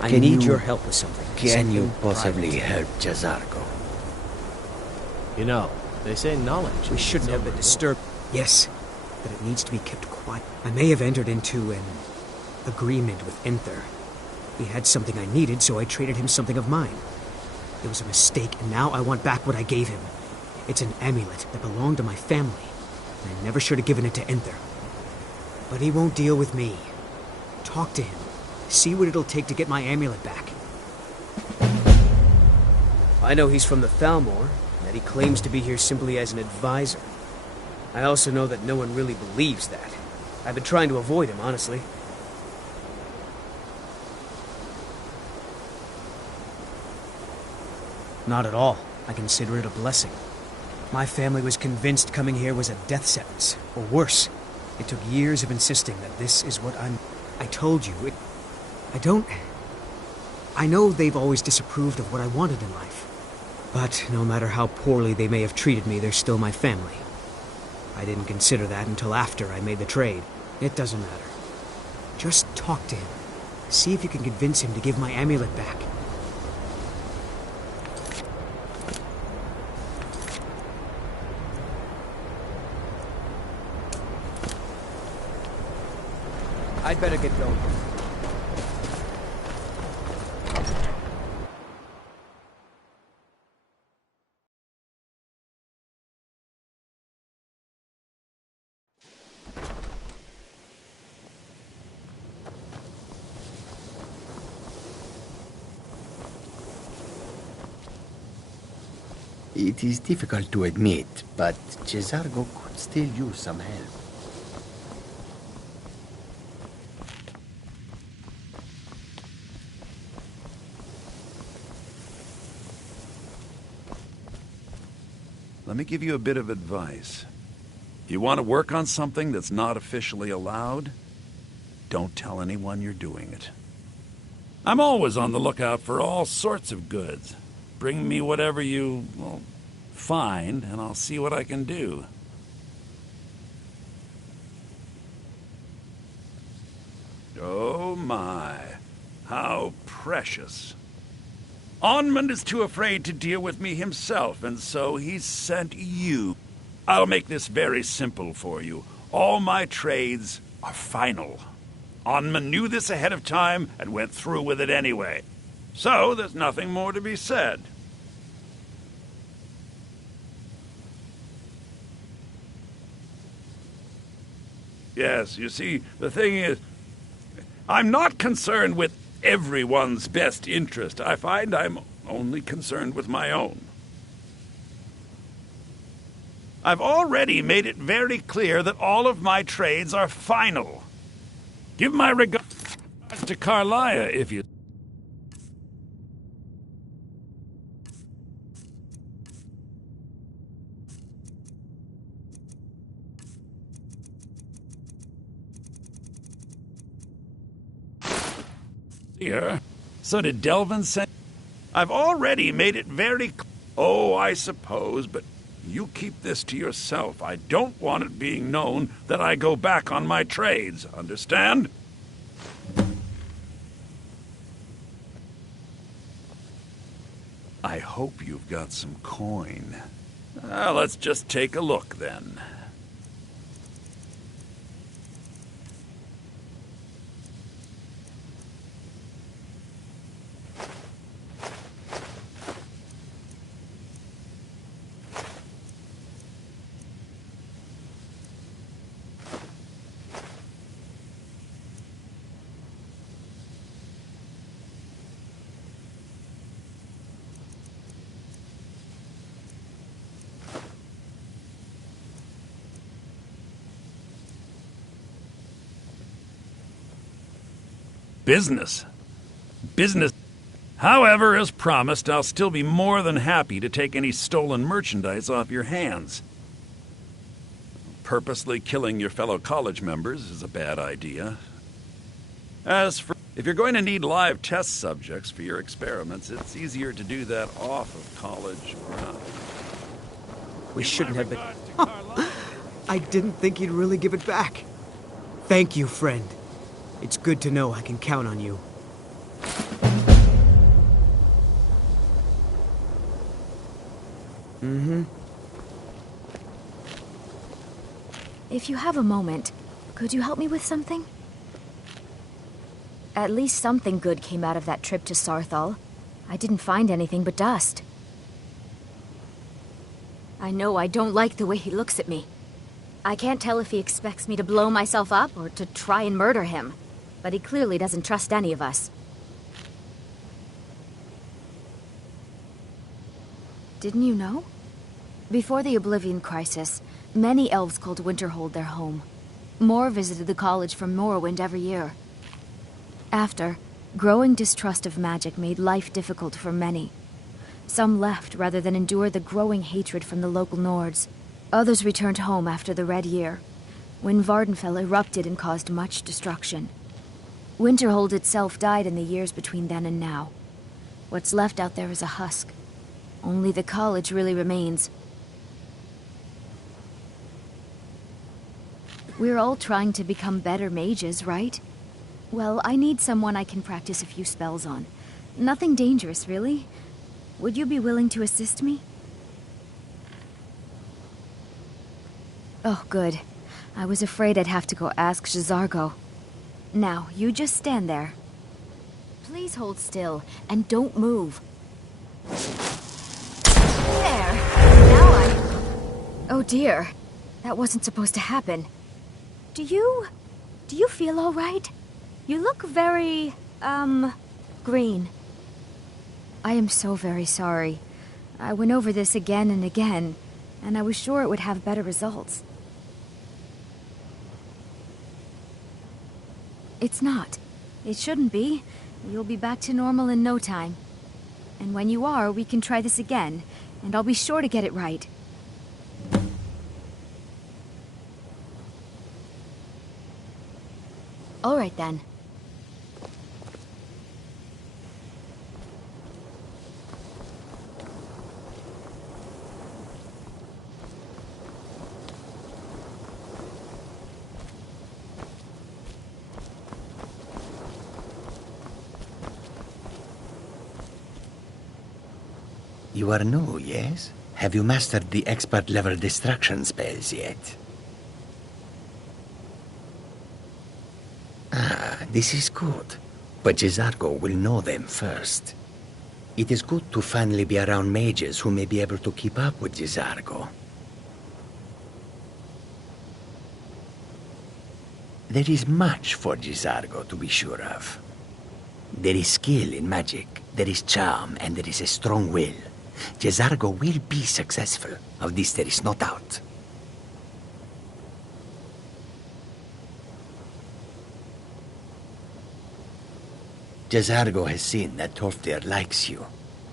I need your help with something. Can you Something possibly private. help Jazarko? You know, they say knowledge. We shouldn't have been disturbed. Yes, but it needs to be kept quiet. I may have entered into an agreement with Enther. He had something I needed, so I traded him something of mine. It was a mistake, and now I want back what I gave him. It's an amulet that belonged to my family, and I never should have given it to Enther. But he won't deal with me. Talk to him. See what it'll take to get my amulet back. I know he's from the Thalmor, and that he claims to be here simply as an advisor. I also know that no one really believes that. I've been trying to avoid him, honestly. Not at all. I consider it a blessing. My family was convinced coming here was a death sentence, or worse. It took years of insisting that this is what I told you, I know they've always disapproved of what I wanted in life. But no matter how poorly they may have treated me, they're still my family. I didn't consider that until after I made the trade. It doesn't matter. Just talk to him. See if you can convince him to give my amulet back. I'd better get going. It is difficult to admit, but Cesargo could still use some help. Let me give you a bit of advice. You want to work on something that's not officially allowed? Don't tell anyone you're doing it. I'm always on the lookout for all sorts of goods. Bring me whatever you, find, and I'll see what I can do. Oh my, how precious. Onmund is too afraid to deal with me himself, and so he's sent you. I'll make this very simple for you. All my trades are final. Onmund knew this ahead of time and went through with it anyway. So there's nothing more to be said. Yes, you see, the thing is, I'm not concerned with everyone's best interest. I find I'm only concerned with my own. I've already made it very clear that all of my trades are final. Give my regards to Carlia if you... Here. So did Delvin send... I've already made it very... Oh, I suppose, but you keep this to yourself. I don't want it being known that I go back on my trades. Understand? I hope you've got some coin. Let's just take a look, then. Business. However, as promised, I'll still be more than happy to take any stolen merchandise off your hands. Purposely killing your fellow college members is a bad idea. As for if you're going to need live test subjects for your experiments, it's easier to do that off of college ground. We shouldn't have been... I didn't think he'd really give it back. Thank you, friend. It's good to know I can count on you. If you have a moment, could you help me with something? At least something good came out of that trip to Sarthal. I didn't find anything but dust. I know I don't like the way he looks at me. I can't tell if he expects me to blow myself up or to try and murder him. but he clearly doesn't trust any of us. Didn't you know? Before the Oblivion Crisis, many elves called Winterhold their home. More visited the college from Morrowind every year. After, growing distrust of magic made life difficult for many. Some left rather than endure the growing hatred from the local Nords. Others returned home after the Red Year, when Vardenfell erupted and caused much destruction. Winterhold itself died in the years between then and now. What's left out there is a husk. Only the college really remains. We're all trying to become better mages, right? Well, I need someone I can practice a few spells on. Nothing dangerous, really. Would you be willing to assist me? Oh, good. I was afraid I'd have to go ask J'zargo. Now, you just stand there. Please hold still, and don't move. There! Now Oh dear. That wasn't supposed to happen. Do you feel all right? You look very, green. I am so very sorry. I went over this again and again, and I was sure it would have better results. It's not. It shouldn't be. You'll be back to normal in no time. And when you are, we can try this again, and I'll be sure to get it right. All right, then. You are new, yes? Have you mastered the expert-level distraction spells yet? Ah, this is good. But J'zargo will know them first. It is good to finally be around mages who may be able to keep up with J'zargo. There is much for J'zargo to be sure of. There is skill in magic, there is charm, and there is a strong will. J'zargo will be successful. Of this there is no doubt. J'zargo has seen that Tolfdir likes you.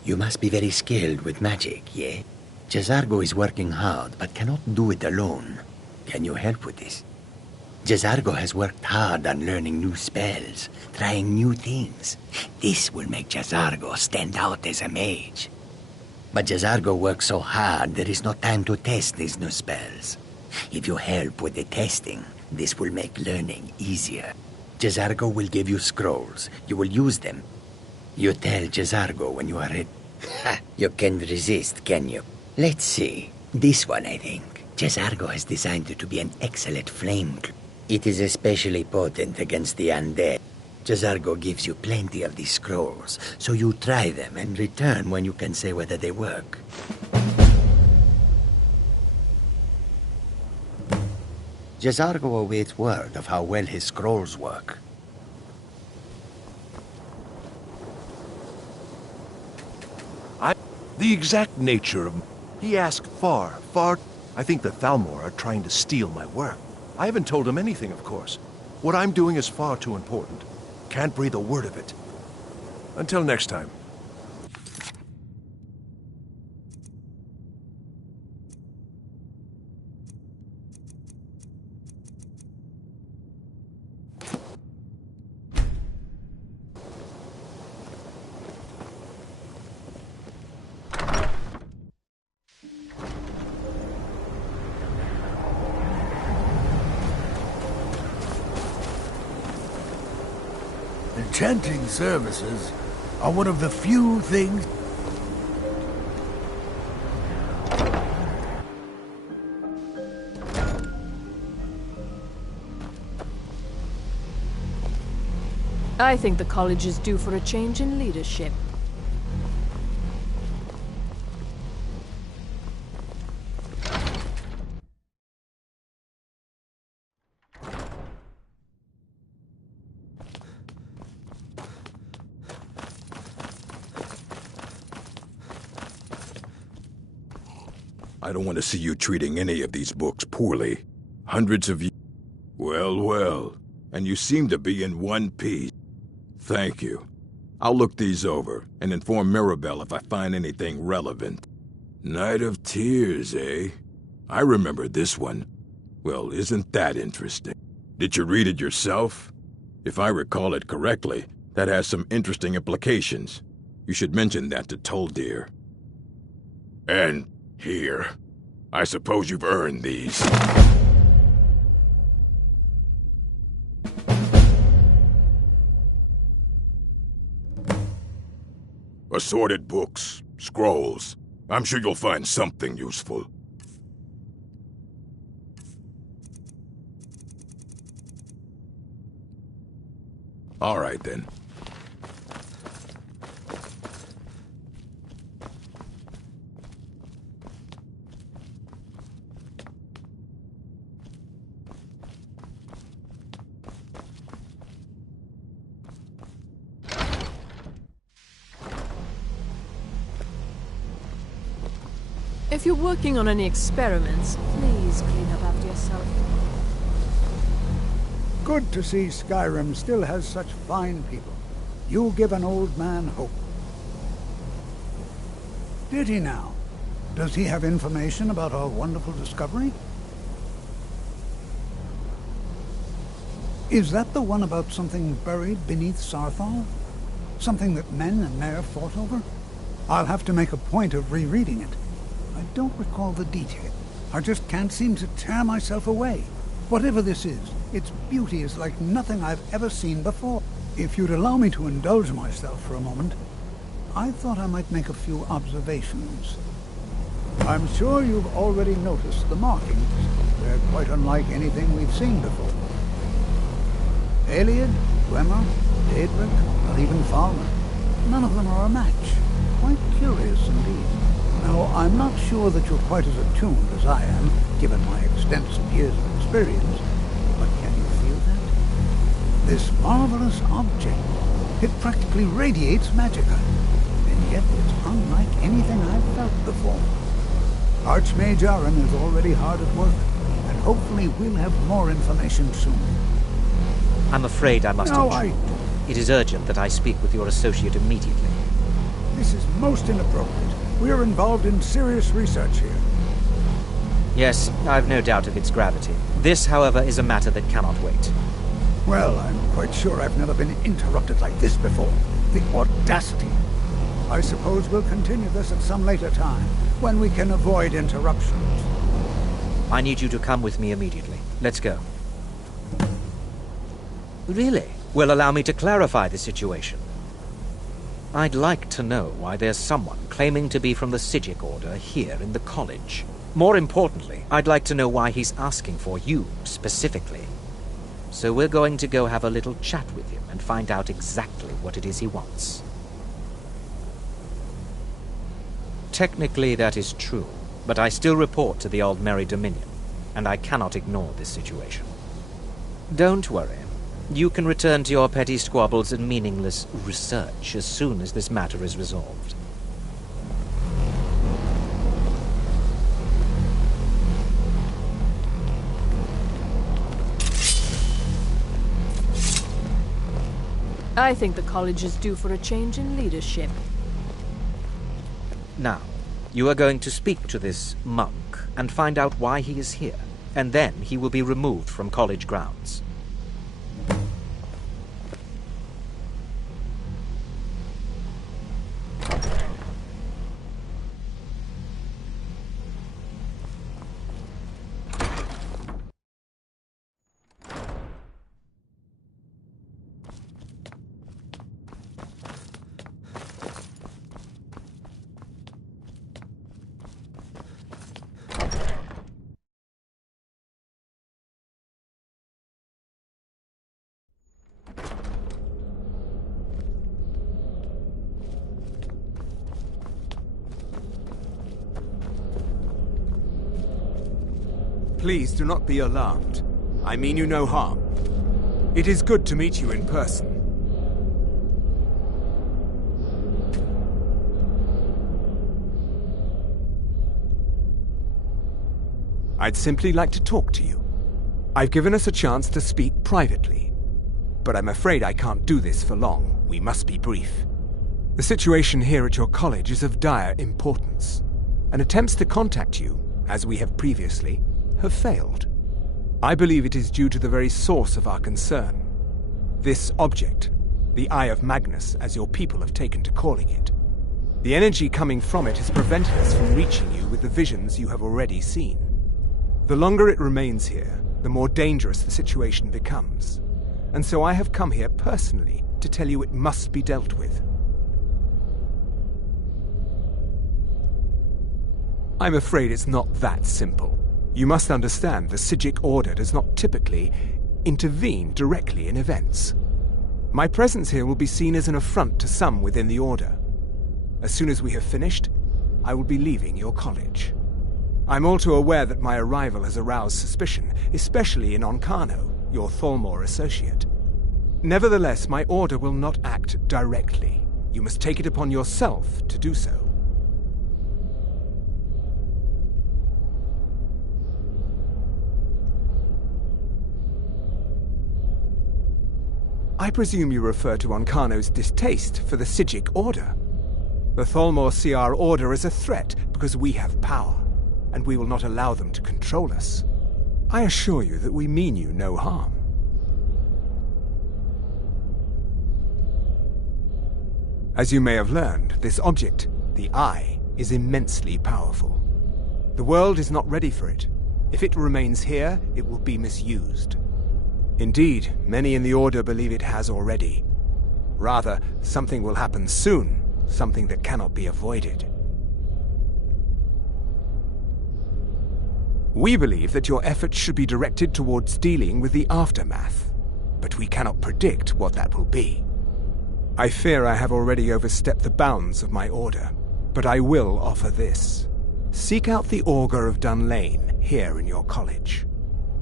You must be very skilled with magic, yeah? J'zargo is working hard, but cannot do it alone. Can you help with this? J'zargo has worked hard on learning new spells, trying new things. This will make J'zargo stand out as a mage. But J'zargo works so hard, there is no time to test these new spells. If you help with the testing, this will make learning easier. J'zargo will give you scrolls. You will use them. You tell J'zargo when you are ready. You can't resist, can you? Let's see. This one, I think. J'zargo has designed it to be an excellent flame. It is especially potent against the undead. J'zargo gives you plenty of these scrolls, so you try them and return when you can say whether they work. J'zargo awaits word of how well his scrolls work. The exact nature of... He asked far. I think the Thalmor are trying to steal my work. I haven't told him anything, of course. What I'm doing is far too important. Can't breathe a word of it. Until next time. Enchanting services are one of the few things... I think the college is due for a change in leadership. I don't want to see you treating any of these books poorly. Hundreds of you... Well, well. And you seem to be in one piece. Thank you. I'll look these over and inform Mirabelle if I find anything relevant. Night of Tears, eh? I remember this one. Well, isn't that interesting? Did you read it yourself? If I recall it correctly, that has some interesting implications. You should mention that to Toldir. And here. I suppose you've earned these. Assorted books, scrolls. I'm sure you'll find something useful. All right, then. If you're working on any experiments, please clean up after yourself. Good to see Skyrim still has such fine people. You give an old man hope. Did he now? Does he have information about our wonderful discovery? Is that the one about something buried beneath Sarthal? Something that men and Mare fought over? I'll have to make a point of rereading it. I don't recall the detail. I just can't seem to tear myself away. Whatever this is, its beauty is like nothing I've ever seen before. If you'd allow me to indulge myself for a moment, I thought I might make a few observations. I'm sure you've already noticed the markings. They're quite unlike anything we've seen before. Aliad, Dwemer, Daedric, or even Falmer. None of them are a match. Quite curious indeed. Now, I'm not sure that you're quite as attuned as I am, given my extensive years of experience, but can you feel that? This marvelous object, it practically radiates magicka, and yet it's unlike anything I've felt before. Archmage Aaron is already hard at work, and hopefully we'll have more information soon. I'm afraid I must intrude. It is urgent that I speak with your associate immediately. This is most inappropriate. We're involved in serious research here. Yes, I've no doubt of its gravity. This, however, is a matter that cannot wait. Well, I'm quite sure I've never been interrupted like this before. The audacity. I suppose we'll continue this at some later time, when we can avoid interruptions. I need you to come with me immediately. Let's go. Really? Well, allow me to clarify the situation. I'd like to know why there's someone claiming to be from the Psijic Order here in the college. More importantly, I'd like to know why he's asking for you, specifically. So we're going to go have a little chat with him and find out exactly what it is he wants. Technically, that is true, but I still report to the Aldmeri Dominion, and I cannot ignore this situation. Don't worry. You can return to your petty squabbles and meaningless research as soon as this matter is resolved. I think the college is due for a change in leadership. Now, you are going to speak to this monk and find out why he is here, and then he will be removed from college grounds. Please do not be alarmed. I mean you no harm. It is good to meet you in person. I'd simply like to talk to you. I've given us a chance to speak privately, but I'm afraid I can't do this for long. We must be brief. The situation here at your college is of dire importance, and attempts to contact you, as we have previously, have failed. I believe it is due to the very source of our concern. This object, the Eye of Magnus, as your people have taken to calling it. The energy coming from it has prevented us from reaching you with the visions you have already seen. The longer it remains here, the more dangerous the situation becomes. And so I have come here personally to tell you it must be dealt with. I'm afraid it's not that simple. You must understand the Psijic Order does not typically intervene directly in events. My presence here will be seen as an affront to some within the Order. As soon as we have finished, I will be leaving your college. I'm all too aware that my arrival has aroused suspicion, especially in Onkano, your Thalmor associate. Nevertheless, my Order will not act directly. You must take it upon yourself to do so. I presume you refer to Onkano's distaste for the Psijic Order. The Thalmor see our Order as a threat because we have power, and we will not allow them to control us. I assure you that we mean you no harm. As you may have learned, this object, the Eye, is immensely powerful. The world is not ready for it. If it remains here, it will be misused. Indeed, many in the Order believe it has already. Rather, something will happen soon, something that cannot be avoided. We believe that your efforts should be directed towards dealing with the aftermath, but we cannot predict what that will be. I fear I have already overstepped the bounds of my Order, but I will offer this. Seek out the Augur of Dunlane here in your college.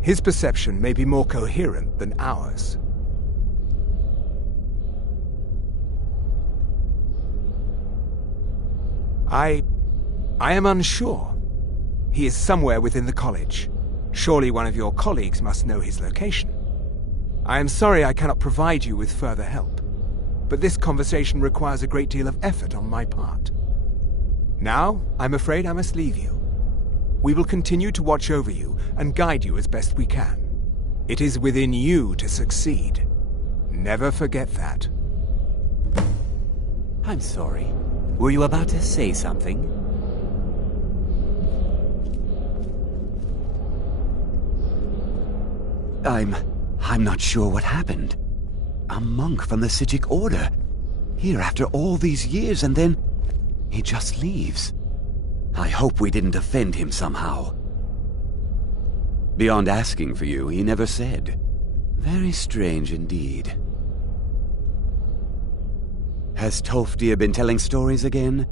His perception may be more coherent than ours. I am unsure. He is somewhere within the college. Surely one of your colleagues must know his location. I am sorry I cannot provide you with further help, but this conversation requires a great deal of effort on my part. Now, I'm afraid I must leave you. We will continue to watch over you and guide you as best we can. It is within you to succeed. Never forget that. I'm sorry. Were you about to say something? I'm not sure what happened. A monk from the Psijic Order. Here after all these years, and then he just leaves. I hope we didn't offend him somehow. Beyond asking for you, he never said. Very strange indeed. Has Tolfdir been telling stories again?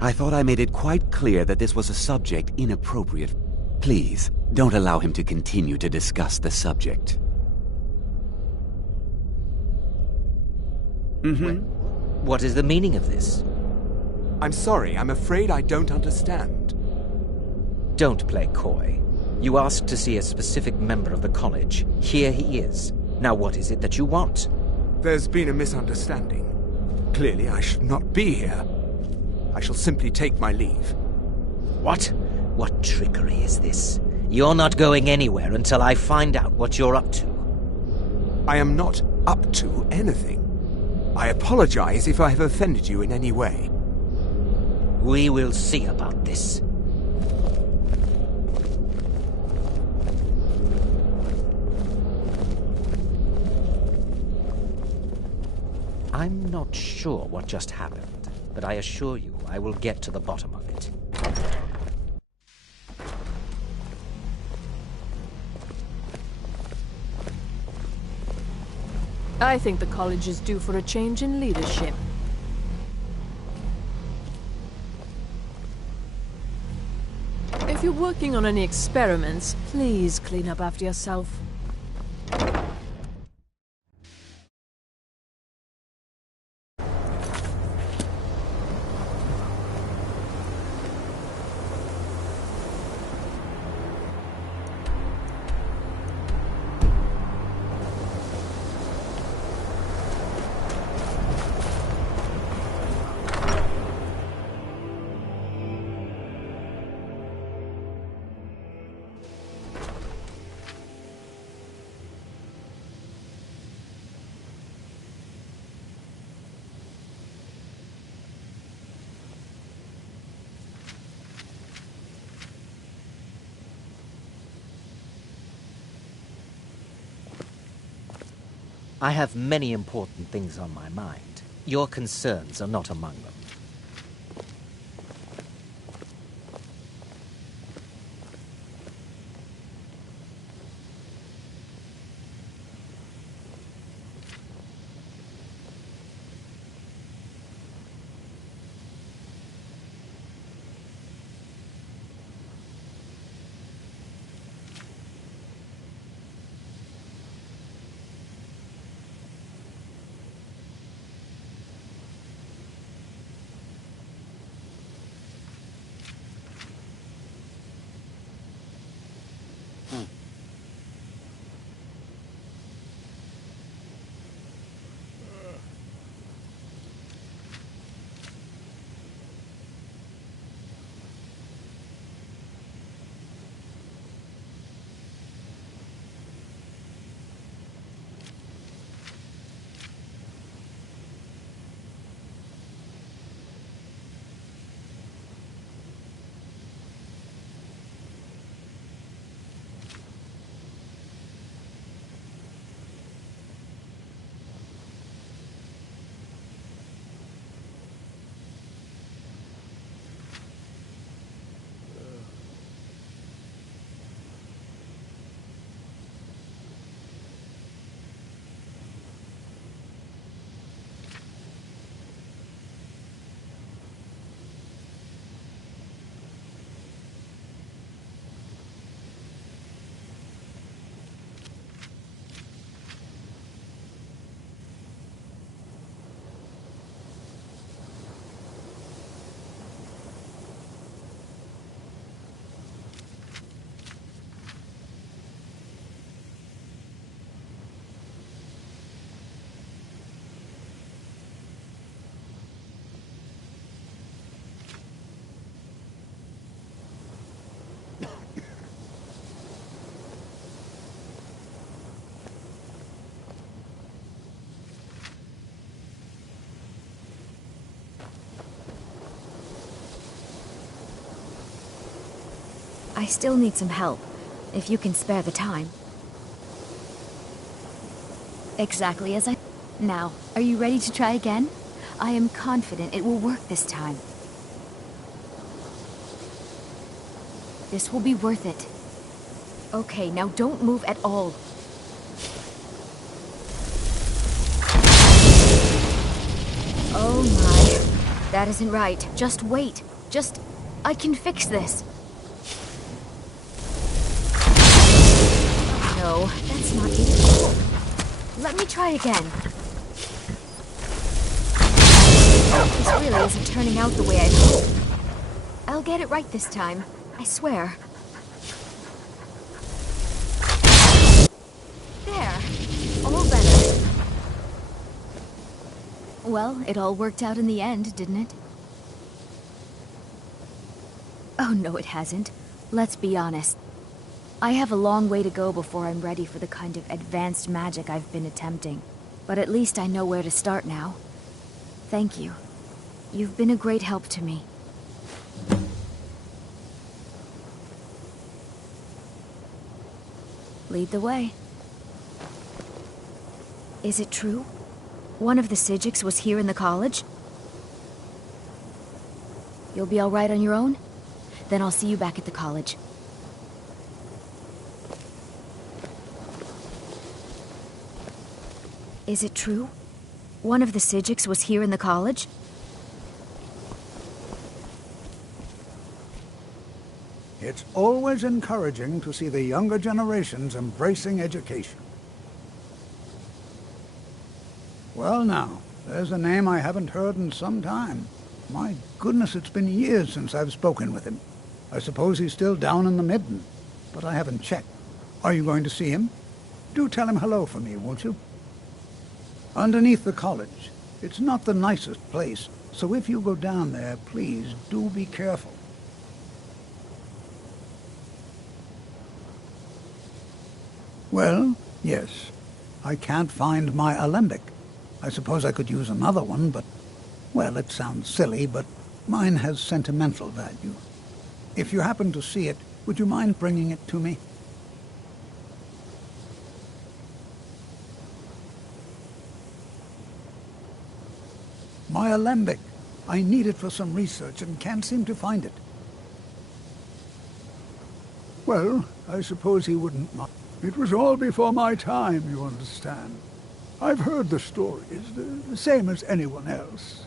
I thought I made it quite clear that this was a subject inappropriate. Please, don't allow him to continue to discuss the subject. What is the meaning of this? I'm sorry, I'm afraid I don't understand. Don't play coy. You asked to see a specific member of the college. Here he is. Now what is it that you want? There's been a misunderstanding. Clearly I should not be here. I shall simply take my leave. What? What trickery is this? You're not going anywhere until I find out what you're up to. I am not up to anything. I apologize if I have offended you in any way. We will see about this. I'm not sure what just happened, but I assure you I will get to the bottom of it. I think the college is due for a change in leadership. If you're working on any experiments, please clean up after yourself. I have many important things on my mind. Your concerns are not among them. I still need some help, if you can spare the time. Exactly as I... Now, are you ready to try again? I am confident it will work this time. This will be worth it. Okay, now don't move at all. Oh my. That isn't right. Just wait. I can fix this. No, that's not it at all. Let me try again. This really isn't turning out the way I'd hoped. I'll get it right this time. I swear. There. All better. Well, it all worked out in the end, didn't it? Oh, no, it hasn't. Let's be honest. I have a long way to go before I'm ready for the kind of advanced magic I've been attempting. But at least I know where to start now. Thank you. You've been a great help to me. Lead the way. Is it true? One of the Psijics was here in the college? You'll be all right on your own? Then I'll see you back at the college. Is it true? One of the Psijics was here in the college? It's always encouraging to see the younger generations embracing education. Well now, there's a name I haven't heard in some time. My goodness, it's been years since I've spoken with him. I suppose he's still down in the Midden, but I haven't checked. Are you going to see him? Do tell him hello for me, won't you? Underneath the college. It's not the nicest place, so if you go down there, please do be careful. Well, yes. I can't find my alembic. I suppose I could use another one, but... well, it sounds silly, but mine has sentimental value. If you happen to see it, would you mind bringing it to me? alembic. I need it for some research and can't seem to find it. Well, I suppose he wouldn't mind. It was all before my time, you understand. I've heard the stories, the same as anyone else.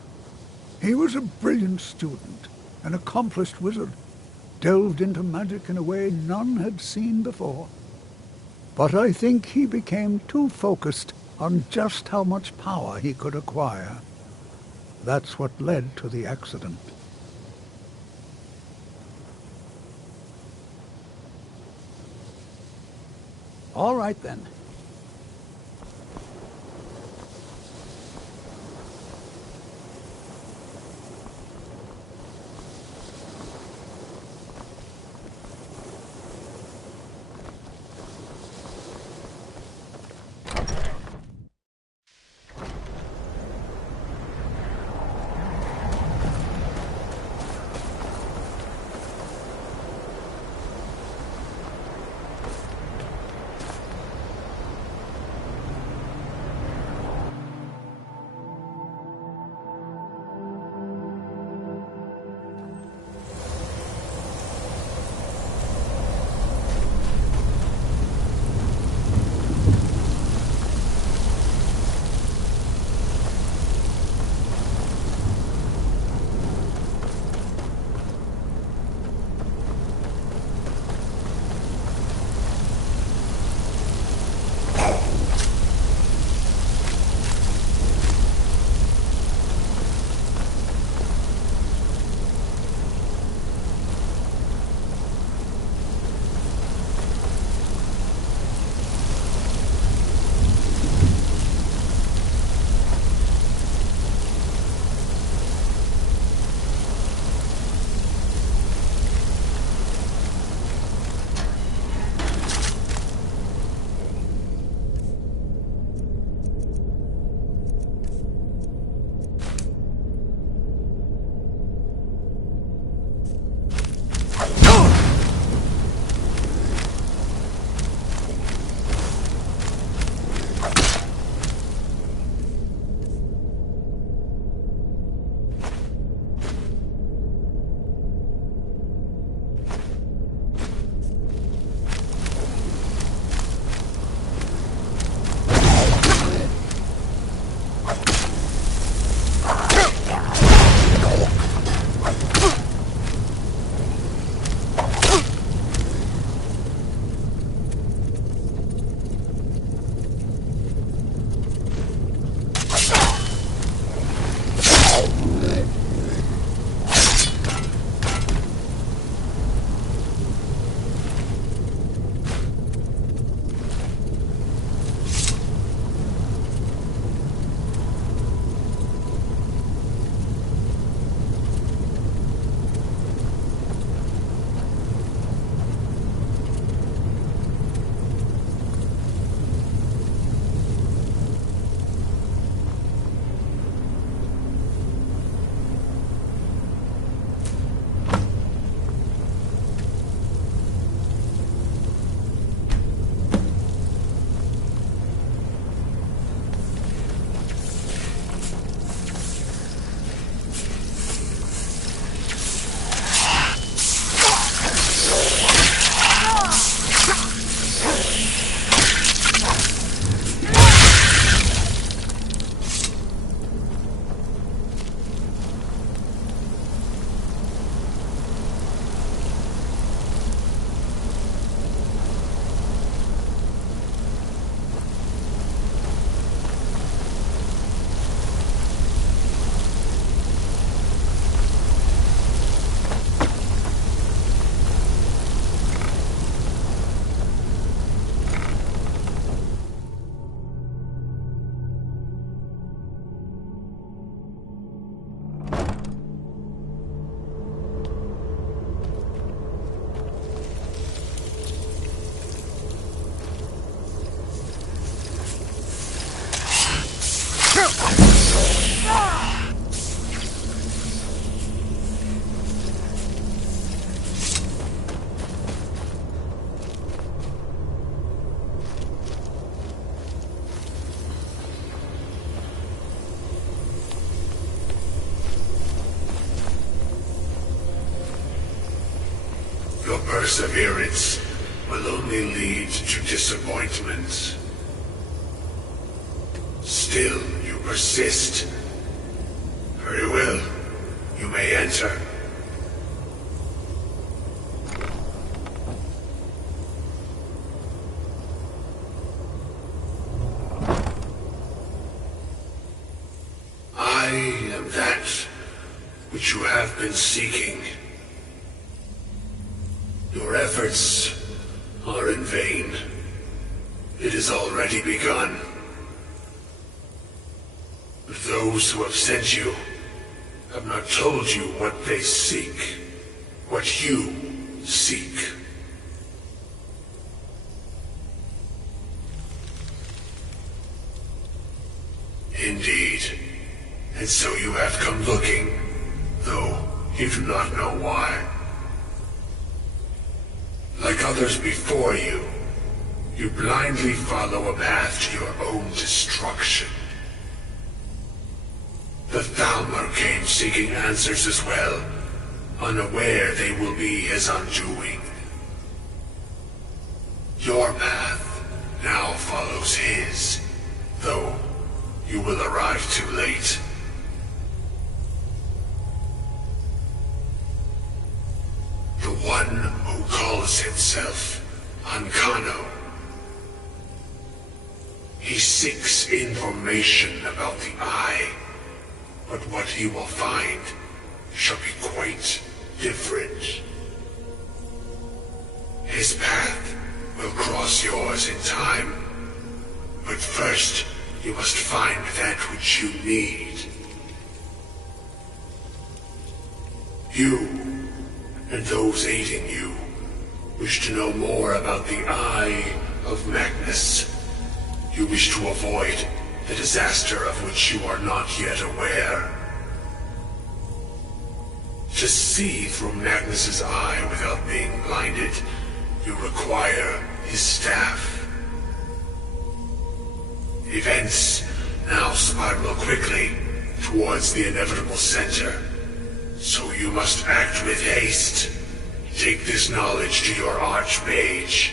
He was a brilliant student, an accomplished wizard, delved into magic in a way none had seen before. But I think he became too focused on just how much power he could acquire. That's what led to the accident. All right, then. perseverance will only lead to disappointment. Still, you persist. Very well. You may enter. I am that which you have been seeking. Your efforts are in vain. It has already begun. But those who have sent you have not told you what they seek, what you seek. Indeed. And so you have come looking, though you do not know why. Like others before you, you blindly follow a path to your own destruction. The Thalmor came seeking answers as well, unaware they will be his undoing. Your path now follows his, though you will arrive too late. The one who calls himself Ancano. He seeks information about the Eye, but what he will find shall be quite different. His path will cross yours in time, but first you must find that which you need. You and those aiding you wish to know more about the Eye of Magnus. You wish to avoid the disaster of which you are not yet aware. To see through Magnus's eye without being blinded, you require his staff. Events now spiral quickly towards the inevitable center, so you must act with haste. Take this knowledge to your Archmage.